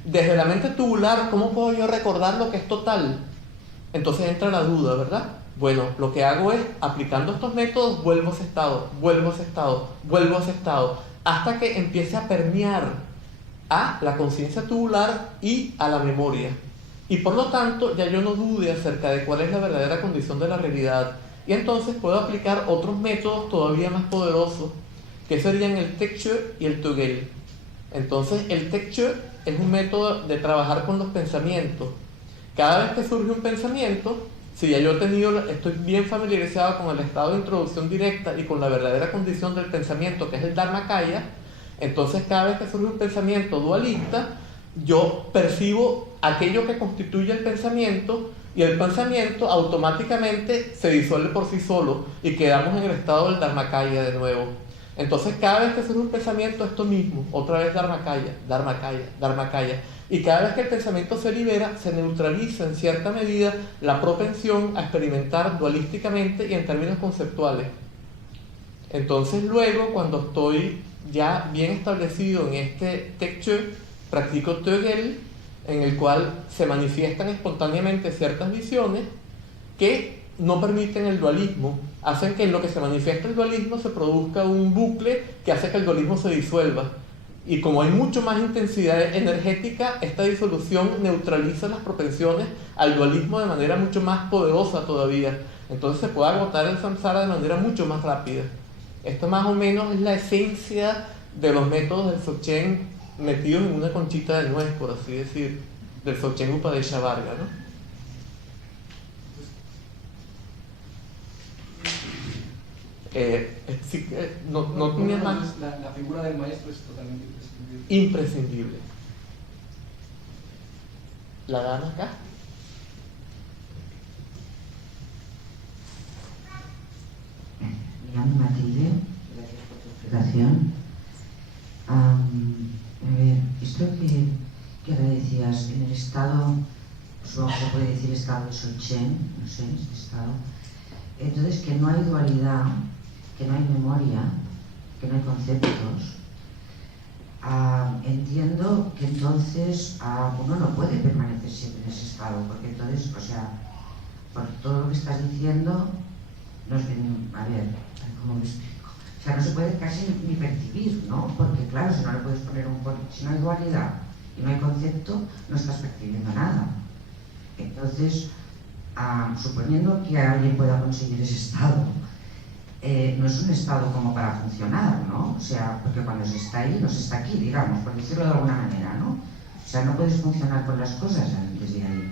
Desde la mente tubular, ¿cómo puedo yo recordar lo que es total? Entonces entra la duda, ¿verdad? Bueno, lo que hago es, aplicando estos métodos, vuelvo a ese estado, vuelvo a ese estado, vuelvo a ese estado, hasta que empiece a permear a la conciencia tubular y a la memoria. Y por lo tanto, ya yo no dude acerca de cuál es la verdadera condición de la realidad. Y entonces puedo aplicar otros métodos todavía más poderosos, que serían el Tekchö y el Togel. Entonces, el Tekchö es un método de trabajar con los pensamientos. Cada vez que surge un pensamiento, si ya yo estoy bien familiarizado con el estado de introducción directa y con la verdadera condición del pensamiento, que es el Dharmakaya, entonces cada vez que surge un pensamiento dualista, yo percibo aquello que constituye el pensamiento y el pensamiento automáticamente se disuelve por sí solo y quedamos en el estado del Dharmakaya de nuevo. Entonces cada vez que surge un pensamiento, esto mismo, otra vez Dharmakaya, Dharmakaya, Dharmakaya. Y cada vez que el pensamiento se libera, se neutraliza en cierta medida la propensión a experimentar dualísticamente y en términos conceptuales. Entonces luego, cuando estoy ya bien establecido en este Tekchö, practico Togel, en el cual se manifiestan espontáneamente ciertas visiones que no permiten el dualismo, hacen que en lo que se manifiesta el dualismo se produzca un bucle que hace que el dualismo se disuelva. Y como hay mucho más intensidad energética, esta disolución neutraliza las propensiones al dualismo de manera mucho más poderosa todavía. Entonces se puede agotar el samsara de manera mucho más rápida. Esto más o menos es la esencia de los métodos del Dzogchen metidos en una conchita de nuez, por así decir, del Dzogchen Upadeshavarga, ¿no? No tenía más. La figura del maestro es totalmente imprescindible. Imprescindible. ¿La dan acá? Me llamo Matilde, gracias por tu explicación. A ver, esto que ahora decías, en el estado, supongo que se puede decir estado de Dzogchen, no sé, este estado, entonces que no hay dualidad, que no hay memoria, que no hay conceptos. entiendo que entonces uno no puede permanecer siempre en ese estado, porque entonces, o sea, por todo lo que estás diciendo, a ver, ¿cómo me explico? O sea, no se puede casi ni percibir, ¿no? Porque claro, si no le puedes poner si no hay dualidad y no hay concepto, no estás percibiendo nada. Entonces, suponiendo que alguien pueda conseguir ese estado, no es un estado como para funcionar, ¿no? O sea, porque cuando se está ahí, no se está aquí, digamos, por decirlo de alguna manera, ¿no? O sea, no puedes funcionar con las cosas desde ahí.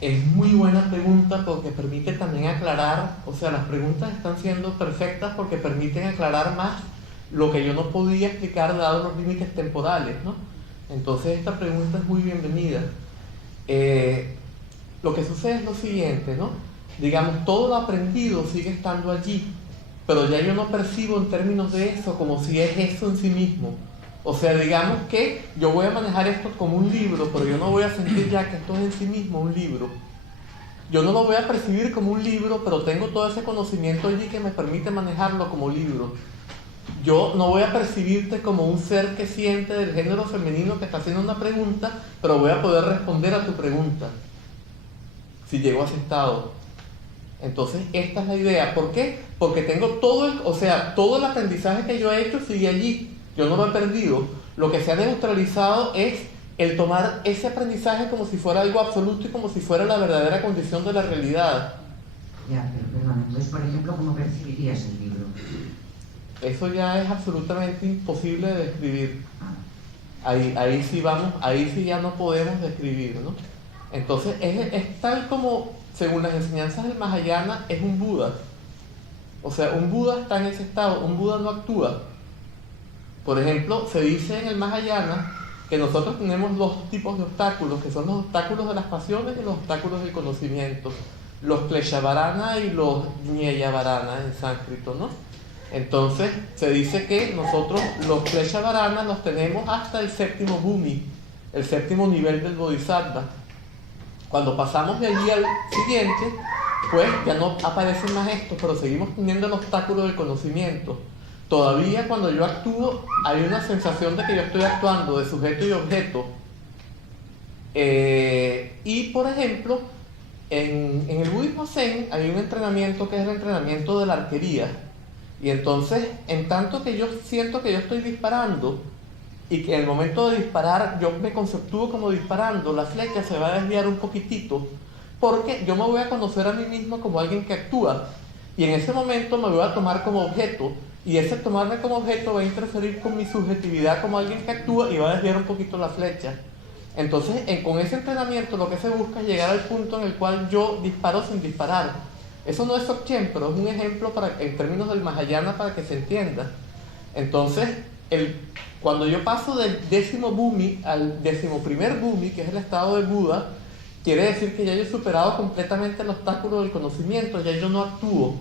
Es muy buena pregunta porque permite también aclarar, o sea, las preguntas están siendo perfectas porque permiten aclarar más lo que yo no podía explicar dado los límites temporales, ¿no? Entonces esta pregunta es muy bienvenida. Lo que sucede es lo siguiente, ¿no? Digamos, todo lo aprendido sigue estando allí, pero ya yo no percibo en términos de eso como si es eso en sí mismo. O sea, digamos que yo voy a manejar esto como un libro, pero yo no voy a sentir ya que esto es en sí mismo un libro. Yo no lo voy a percibir como un libro, pero tengo todo ese conocimiento allí que me permite manejarlo como libro. Yo no voy a percibirte como un ser que siente del género femenino que está haciendo una pregunta, pero voy a poder responder a tu pregunta, si llego a ese estado. Entonces, esta es la idea. ¿Por qué? Porque tengo todo el aprendizaje que yo he hecho sigue allí. Yo no lo he perdido. Lo que se ha neutralizado es el tomar ese aprendizaje como si fuera algo absoluto y como si fuera la verdadera condición de la realidad. Ya, pero perdón, entonces, por ejemplo, ¿cómo percibirías el libro? Eso ya es absolutamente imposible de describir. Ahí sí vamos, ahí sí ya no podemos describir, ¿no? Entonces, es tal como, según las enseñanzas del Mahayana, es un Buda. O sea, un Buda está en ese estado, un Buda no actúa. Por ejemplo, se dice en el Mahayana que nosotros tenemos dos tipos de obstáculos, que son los obstáculos de las pasiones y los obstáculos del conocimiento. Los Kleshavarana y los Nyayavarana en sánscrito, ¿no? Entonces, se dice que nosotros los Kleshavarana los tenemos hasta el séptimo Bhumi, el séptimo nivel del Bodhisattva. Cuando pasamos de allí al siguiente, pues ya no aparecen más estos, pero seguimos teniendo el obstáculo del conocimiento. Todavía cuando yo actúo, hay una sensación de que yo estoy actuando de sujeto y objeto. Y por ejemplo, en el budismo zen hay un entrenamiento que es el entrenamiento de la arquería. Y entonces, en tanto que yo siento que yo estoy disparando, y que en el momento de disparar yo me conceptúo como disparando, la flecha se va a desviar un poquitito, porque yo me voy a conocer a mí mismo como alguien que actúa, y en ese momento me voy a tomar como objeto, y ese tomarme como objeto va a interferir con mi subjetividad como alguien que actúa y va a desviar un poquito la flecha. Entonces, con ese entrenamiento lo que se busca es llegar al punto en el cual yo disparo sin disparar. Eso no es Dzogchen, pero es un ejemplo en términos del Mahayana para que se entienda. Entonces, cuando yo paso del 10º Bhumi al 11º Bhumi, que es el estado de Buda, quiere decir que ya yo he superado completamente el obstáculo del conocimiento, ya yo no actúo.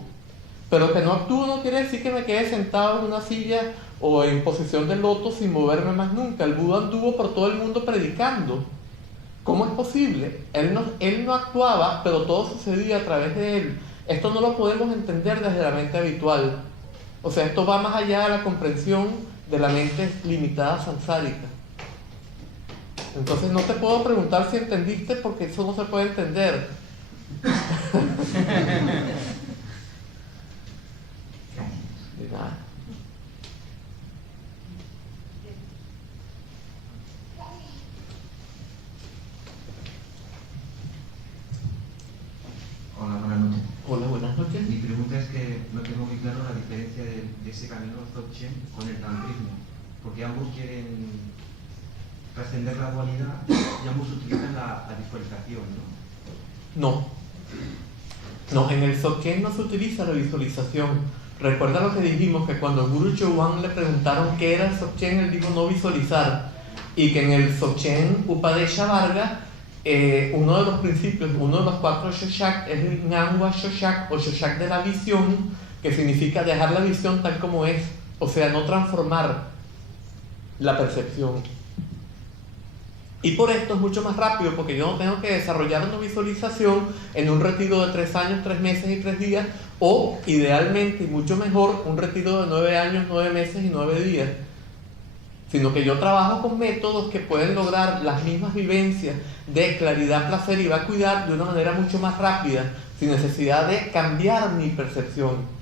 Pero que no actúo no quiere decir que me quede sentado en una silla o en posición de loto sin moverme más nunca. El Buda anduvo por todo el mundo predicando. ¿Cómo es posible? Él no actuaba, pero todo sucedía a través de él. Esto no lo podemos entender desde la mente habitual. O sea, esto va más allá de la comprensión de la mente limitada samsárica. Entonces no te puedo preguntar si entendiste porque eso no se puede entender. De nada. Hola, buenas noches. Hola, buenas noches. Mi pregunta es que no tengo muy claro la diferencia de ese camino Dzogchen con el tantrismo, porque ambos quieren trascender la dualidad y ambos utilizan la visualización, ¿no? No, en el Dzogchen no se utiliza la visualización. Recuerda lo que dijimos, que cuando Guru Chowan le preguntaron qué era el Dzogchen, él dijo no visualizar, y que en el Dzogchen Upadesha Varga uno de los principios, uno de los 4 Shoshak es el Ngangwa Shoshak o Shoshak de la visión, que significa dejar la visión tal como es, o sea, no transformar la percepción. Y por esto es mucho más rápido, porque yo no tengo que desarrollar una visualización en un retiro de 3 años, 3 meses y 3 días, o idealmente y mucho mejor, un retiro de 9 años, 9 meses y 9 días. sino que yo trabajo con métodos que pueden lograr las mismas vivencias de claridad, placer y vacuidad de una manera mucho más rápida, sin necesidad de cambiar mi percepción.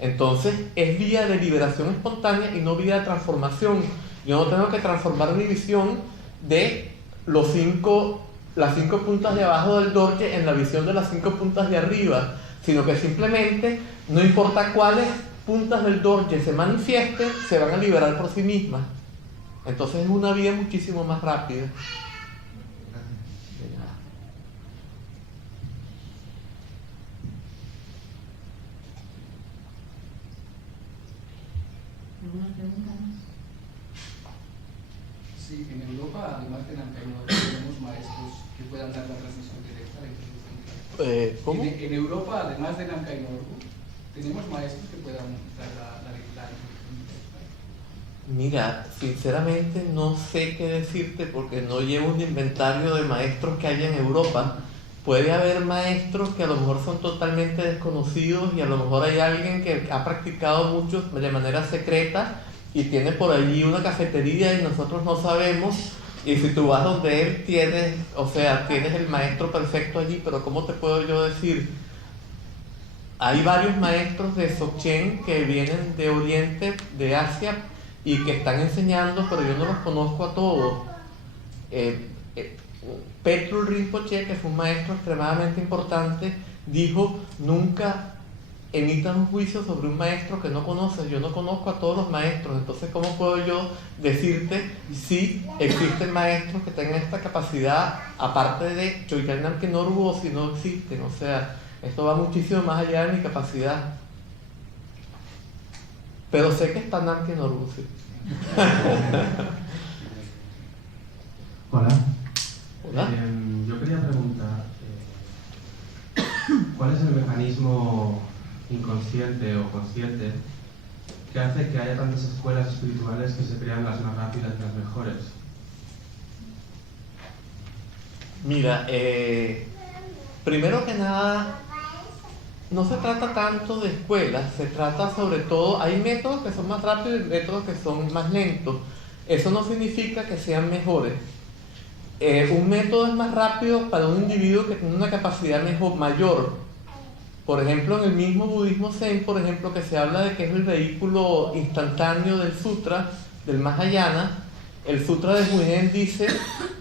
Entonces es vía de liberación espontánea y no vía de transformación. Yo no tengo que transformar mi visión de las 5 puntas de abajo del dorje en la visión de las 5 puntas de arriba, sino que simplemente, no importa cuáles puntas del dorje se manifiesten, se van a liberar por sí mismas. Entonces es una vía muchísimo más rápida. ¿Alguna pregunta más? Sí, en Europa, además de Nankainorgu, tenemos maestros que puedan dar la transmisión directa, la introducción directa. ¿Cómo? En Europa, además de Nankainorgu, tenemos maestros que puedan dar la introducción directa. Mira, sinceramente no sé qué decirte porque no llevo un inventario de maestros que haya en Europa. Puede haber maestros que a lo mejor son totalmente desconocidos y a lo mejor hay alguien que ha practicado mucho de manera secreta y tiene por allí una cafetería y nosotros no sabemos, y si tú vas donde él tienes el maestro perfecto allí, pero ¿cómo te puedo yo decir? Hay varios maestros de Dzogchen que vienen de Oriente, de Asia, y que están enseñando, pero yo no los conozco a todos. Petrul Rinpoche, que fue un maestro extremadamente importante, dijo: nunca emitan un juicio sobre un maestro que no conoces. Yo no conozco a todos los maestros, entonces ¿cómo puedo yo decirte si existen maestros que tengan esta capacidad aparte de Chogyal Namkhai-Norbu o si no existen? O sea, esto va muchísimo más allá de mi capacidad. Pero sé que está Namkhai-Norbu, sí. Hola. Hola. Yo quería preguntar, ¿cuál es el mecanismo inconsciente o consciente que hace que haya tantas escuelas espirituales que se crean las más rápidas y las mejores? Mira, primero que nada, no se trata tanto de escuelas, se trata sobre todo, hay métodos que son más rápidos y métodos que son más lentos. Eso no significa que sean mejores. Un método es más rápido para un individuo que tiene una capacidad mayor. Por ejemplo, en el mismo budismo Zen, por ejemplo, que se habla de que es el vehículo instantáneo del sutra, del Mahayana, el sutra de Huinen dice: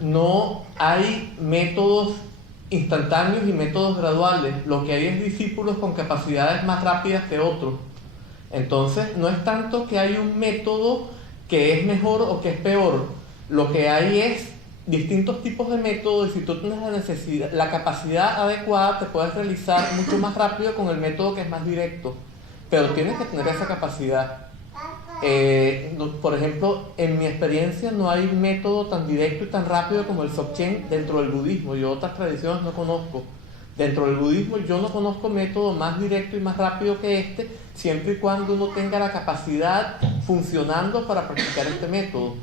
no hay métodos instantáneos y métodos graduales, lo que hay es discípulos con capacidades más rápidas que otros. Entonces, no es tanto que hay un método que es mejor o que es peor, lo que hay es distintos tipos de métodos, y si tú tienes la capacidad adecuada, te puedes realizar mucho más rápido con el método que es más directo, pero tienes que tener esa capacidad. Por ejemplo, en mi experiencia no hay método tan directo y tan rápido como el Dzogchen dentro del budismo. Yo otras tradiciones no conozco. Dentro del budismo yo no conozco método más directo y más rápido que este, siempre y cuando uno tenga la capacidad funcionando para practicar este método.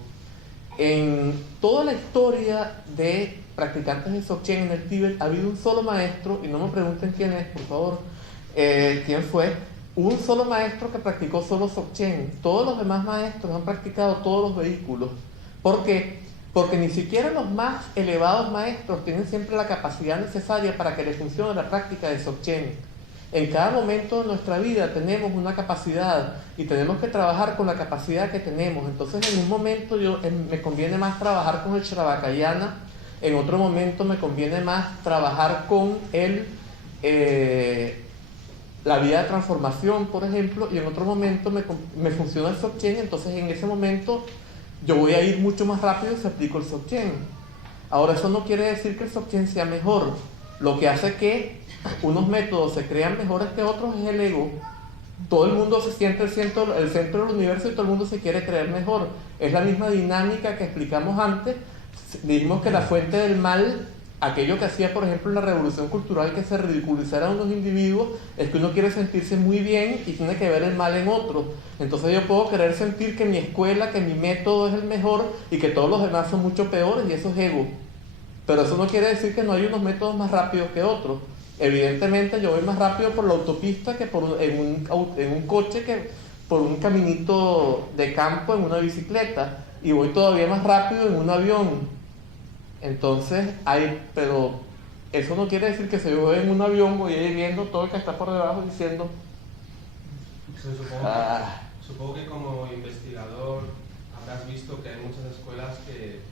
En toda la historia de practicantes de Dzogchen en el Tíbet ha habido un solo maestro, y no me pregunten quién es, por favor, quién fue. Un solo maestro que practicó solo Dzogchen. Todos los demás maestros han practicado todos los vehículos. ¿Por qué? Porque ni siquiera los más elevados maestros tienen siempre la capacidad necesaria para que les funcione la práctica de Dzogchen. En cada momento de nuestra vida tenemos una capacidad y tenemos que trabajar con la capacidad que tenemos. Entonces, en un momento me conviene más trabajar con el Shravakayana, en otro momento me conviene más trabajar con la vía de transformación, por ejemplo, y en otro momento me funciona el Dzogchen. Entonces, en ese momento yo voy a ir mucho más rápido si aplico el Dzogchen. Ahora, eso no quiere decir que el Dzogchen sea mejor. Lo que hace que unos métodos se crean mejores que otros es el ego. Todo el mundo se siente el centro del universo y todo el mundo se quiere creer mejor. Es la misma dinámica que explicamos antes. Dijimos que la fuente del mal, aquello que hacía, por ejemplo, en la revolución cultural, que se ridiculizara a unos individuos, es que uno quiere sentirse muy bien y tiene que ver el mal en otro. Entonces yo puedo querer sentir que mi escuela, que mi método es el mejor y que todos los demás son mucho peores, y eso es ego. Pero eso no quiere decir que no hay unos métodos más rápidos que otros. Evidentemente yo voy más rápido por la autopista que en un coche, que por un caminito de campo en una bicicleta. y voy todavía más rápido en un avión. Entonces, pero eso no quiere decir que si yo voy en un avión voy a ir viendo todo el que está por debajo diciendo... Supongo que como investigador habrás visto que hay muchas escuelas que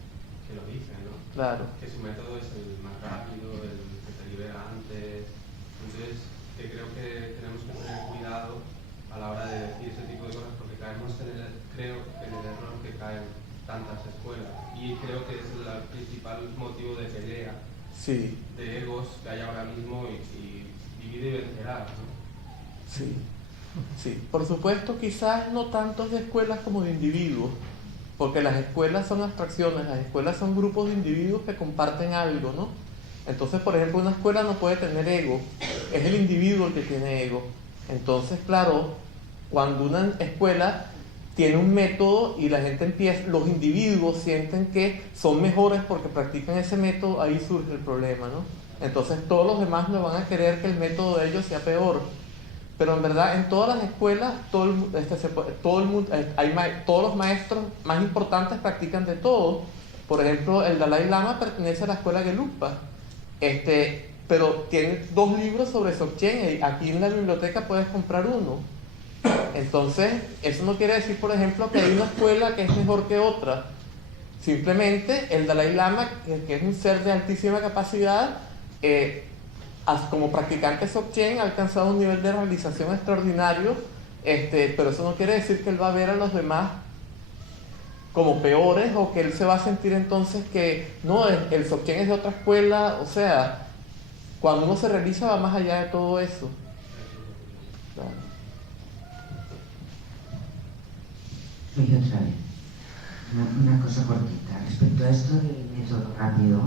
lo dicen, ¿no? Claro. Que su método es el más rápido, el que te libera antes. Entonces, que creo que tenemos que tener cuidado a la hora de decir ese tipo de cosas, porque caemos creo que en el error que caen tantas escuelas. Y creo que es el principal motivo de pelea, sí, de egos que hay ahora mismo y divide y vencerá, ¿no? Sí. Sí, por supuesto, quizás no tanto de escuelas como de individuos, porque las escuelas son abstracciones, las escuelas son grupos de individuos que comparten algo, ¿no? Entonces, por ejemplo, una escuela no puede tener ego, es el individuo el que tiene ego. Entonces, claro, cuando una escuela tiene un método y la gente empieza, los individuos sienten que son mejores porque practican ese método, ahí surge el problema, ¿no? Entonces todos los demás no van a querer que el método de ellos sea peor. Pero en verdad en todas las escuelas todos los maestros más importantes practican de todo. Por ejemplo, el Dalai Lama pertenece a la escuela Gelugpa, pero tiene 2 libros sobre Dzogchen y aquí en la biblioteca puedes comprar uno. Entonces, eso no quiere decir, por ejemplo, que hay una escuela que es mejor que otra. Simplemente el Dalai Lama, que es un ser de altísima capacidad, como practicante Dzogchen ha alcanzado un nivel de realización extraordinario, pero eso no quiere decir que él va a ver a los demás como peores o que él se va a sentir entonces que no, el Dzogchen es de otra escuela. O sea, cuando uno se realiza va más allá de todo eso. Claro. Soy otra vez. Una cosa cortita. Respecto a esto del método rápido,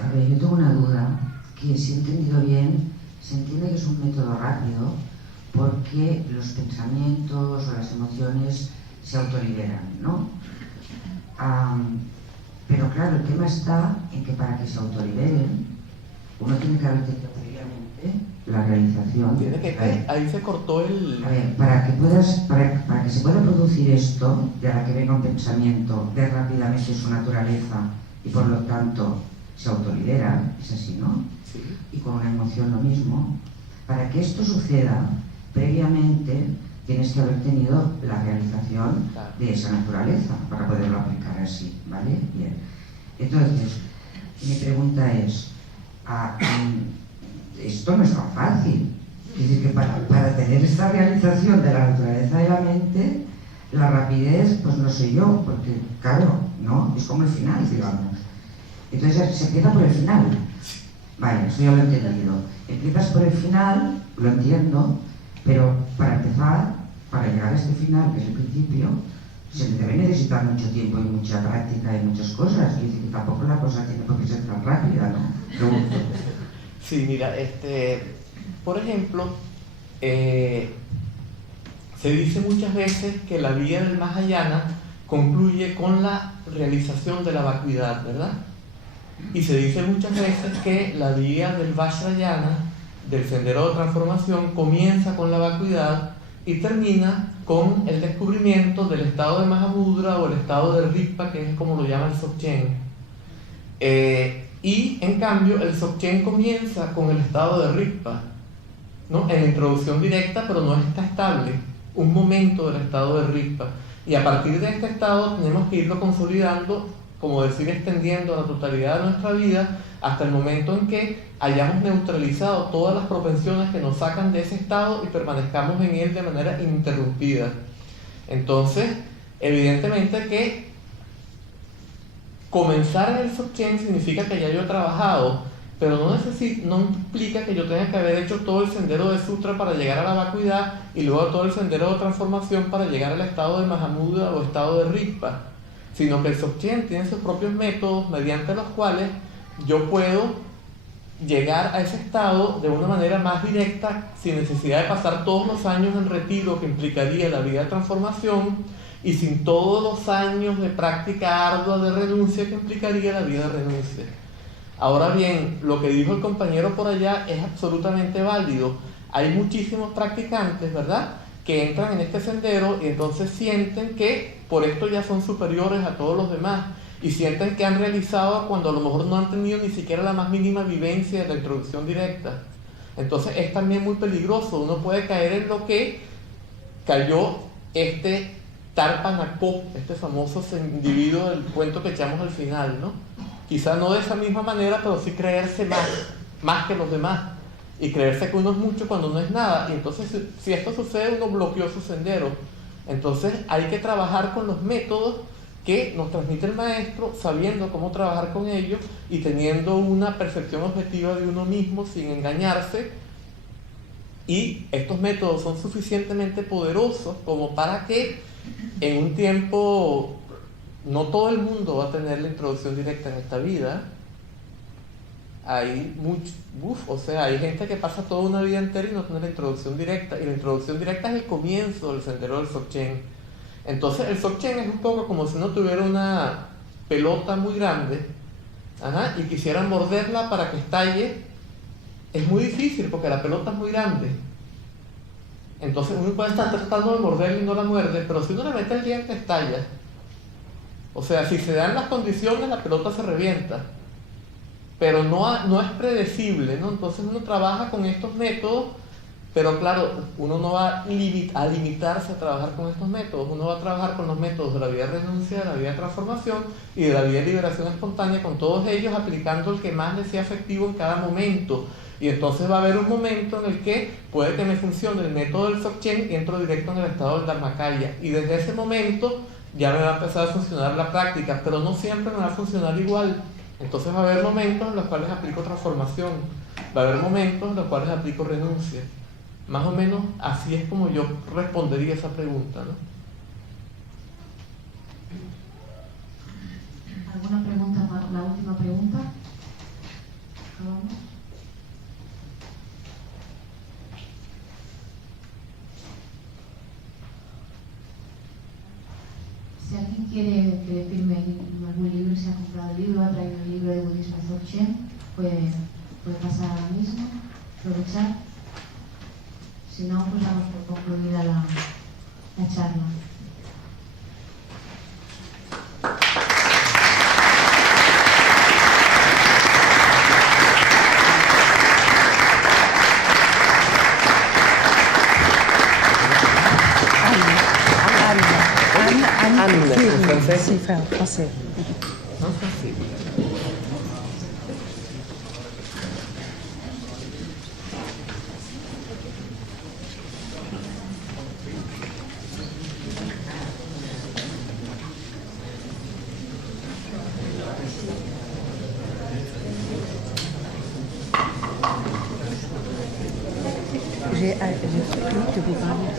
a ver, yo tengo una duda, que si he entendido bien, se entiende que es un método rápido porque los pensamientos o las emociones se autoliberan, ¿no? Pero claro, el tema está en que para que se autoliberen, uno tiene que haber tenido previamente la realización. Tiene que ahí se cortó el... A ver, para que se pueda producir esto, de la que venga un pensamiento, ver rápidamente su naturaleza y por lo tanto se autolibera, es así, ¿no? Sí. Y con una emoción lo mismo. Para que esto suceda, previamente tienes que haber tenido la realización de esa naturaleza para poderlo aplicar así, ¿vale? Bien. Entonces, mi pregunta es, esto no es tan fácil. Es decir, que para tener esta realización de la naturaleza de la mente, la rapidez, pues no sé yo, porque claro, ¿no? Es como el final, digamos. Entonces se empieza por el final. Vale, eso ya lo he entendido. Empiezas por el final, lo entiendo, pero para empezar, para llegar a este final, que es el principio, se debe necesitar mucho tiempo y mucha práctica y muchas cosas. Es decir, que tampoco la cosa tiene por qué ser tan rápida, ¿no? Pregunto. Sí, mira, por ejemplo, se dice muchas veces que la vía del Mahayana concluye con la realización de la vacuidad, ¿verdad? Y se dice muchas veces que la vía del Vajrayana, del sendero de transformación, comienza con la vacuidad y termina con el descubrimiento del estado de Mahamudra o el estado de Rigpa, que es como lo llama el Dzogchen. Y en cambio el Dzogchen comienza con el estado de Rigpa, ¿no? En la introducción directa, pero no está estable, un momento del estado de Rigpa. Y a partir de este estado tenemos que irlo consolidando, como decir, extendiendo la totalidad de nuestra vida hasta el momento en que hayamos neutralizado todas las propensiones que nos sacan de ese estado y permanezcamos en él de manera ininterrumpida. Entonces, evidentemente que comenzar en el Dzogchen significa que ya yo he trabajado, pero no implica que yo tenga que haber hecho todo el sendero de Sutra para llegar a la vacuidad y luego todo el sendero de transformación para llegar al estado de Mahamudra o estado de Rigpa, sino que el Dzogchen tiene sus propios métodos mediante los cuales yo puedo llegar a ese estado de una manera más directa sin necesidad de pasar todos los años en retiro que implicaría la vida de transformación y sin todos los años de práctica ardua de renuncia que implicaría la vida de renuncia. Ahora bien, lo que dijo el compañero por allá es absolutamente válido. Hay muchísimos practicantes, ¿verdad?, que entran en este sendero y entonces sienten que por esto ya son superiores a todos los demás y sienten que han realizado cuando a lo mejor no han tenido ni siquiera la más mínima vivencia de la introducción directa. Entonces es también muy peligroso, uno puede caer en lo que cayó este Tarpanacó, este famoso individuo del cuento que echamos al final, ¿no? Quizá no de esa misma manera, pero sí creerse más que los demás y creerse que uno es mucho cuando no es nada. Y entonces si esto sucede, uno bloqueó su sendero. Entonces hay que trabajar con los métodos que nos transmite el maestro, sabiendo cómo trabajar con ellos y teniendo una percepción objetiva de uno mismo sin engañarse. Y estos métodos son suficientemente poderosos como para que en un tiempo, no todo el mundo va a tener la introducción directa en esta vida. Hay hay gente que pasa toda una vida entera y no tiene la introducción directa, y la introducción directa es el comienzo del sendero del Dzogchen. Entonces el Dzogchen es un poco como si uno tuviera una pelota muy grande, y quisiera morderla para que estalle. Es muy difícil porque la pelota es muy grande. Entonces uno puede estar tratando de morderla y no la muerde, pero si uno le mete el diente estalla. O sea, si se dan las condiciones, la pelota se revienta. Pero no es predecible, ¿no? Entonces uno trabaja con estos métodos, pero claro, uno no va a limitarse a trabajar con estos métodos, uno va a trabajar con los métodos de la vía de renuncia, de la vía de transformación y de la vía de liberación espontánea, con todos ellos aplicando el que más les sea efectivo en cada momento. Y entonces va a haber un momento en el que puede que me funcione el método del Dzogchen y entro directo en el estado del Dharmakaya. Y desde ese momento ya me va a empezar a funcionar la práctica, pero no siempre me va a funcionar igual. Entonces va a haber momentos en los cuales aplico transformación, va a haber momentos en los cuales aplico renuncia. Más o menos así es como yo respondería esa pregunta, ¿no? ¿Alguna pregunta más? La última pregunta. ¿Acabamos? Si alguien quiere que firme algún libro, se ha comprado el libro, ha traído el libro de budismo Dzogchen, puede pasar ahora mismo, aprovechar. Si no, pues damos por concluida la charla. Anne, en francés. Sí, français. J'ai de vous parler.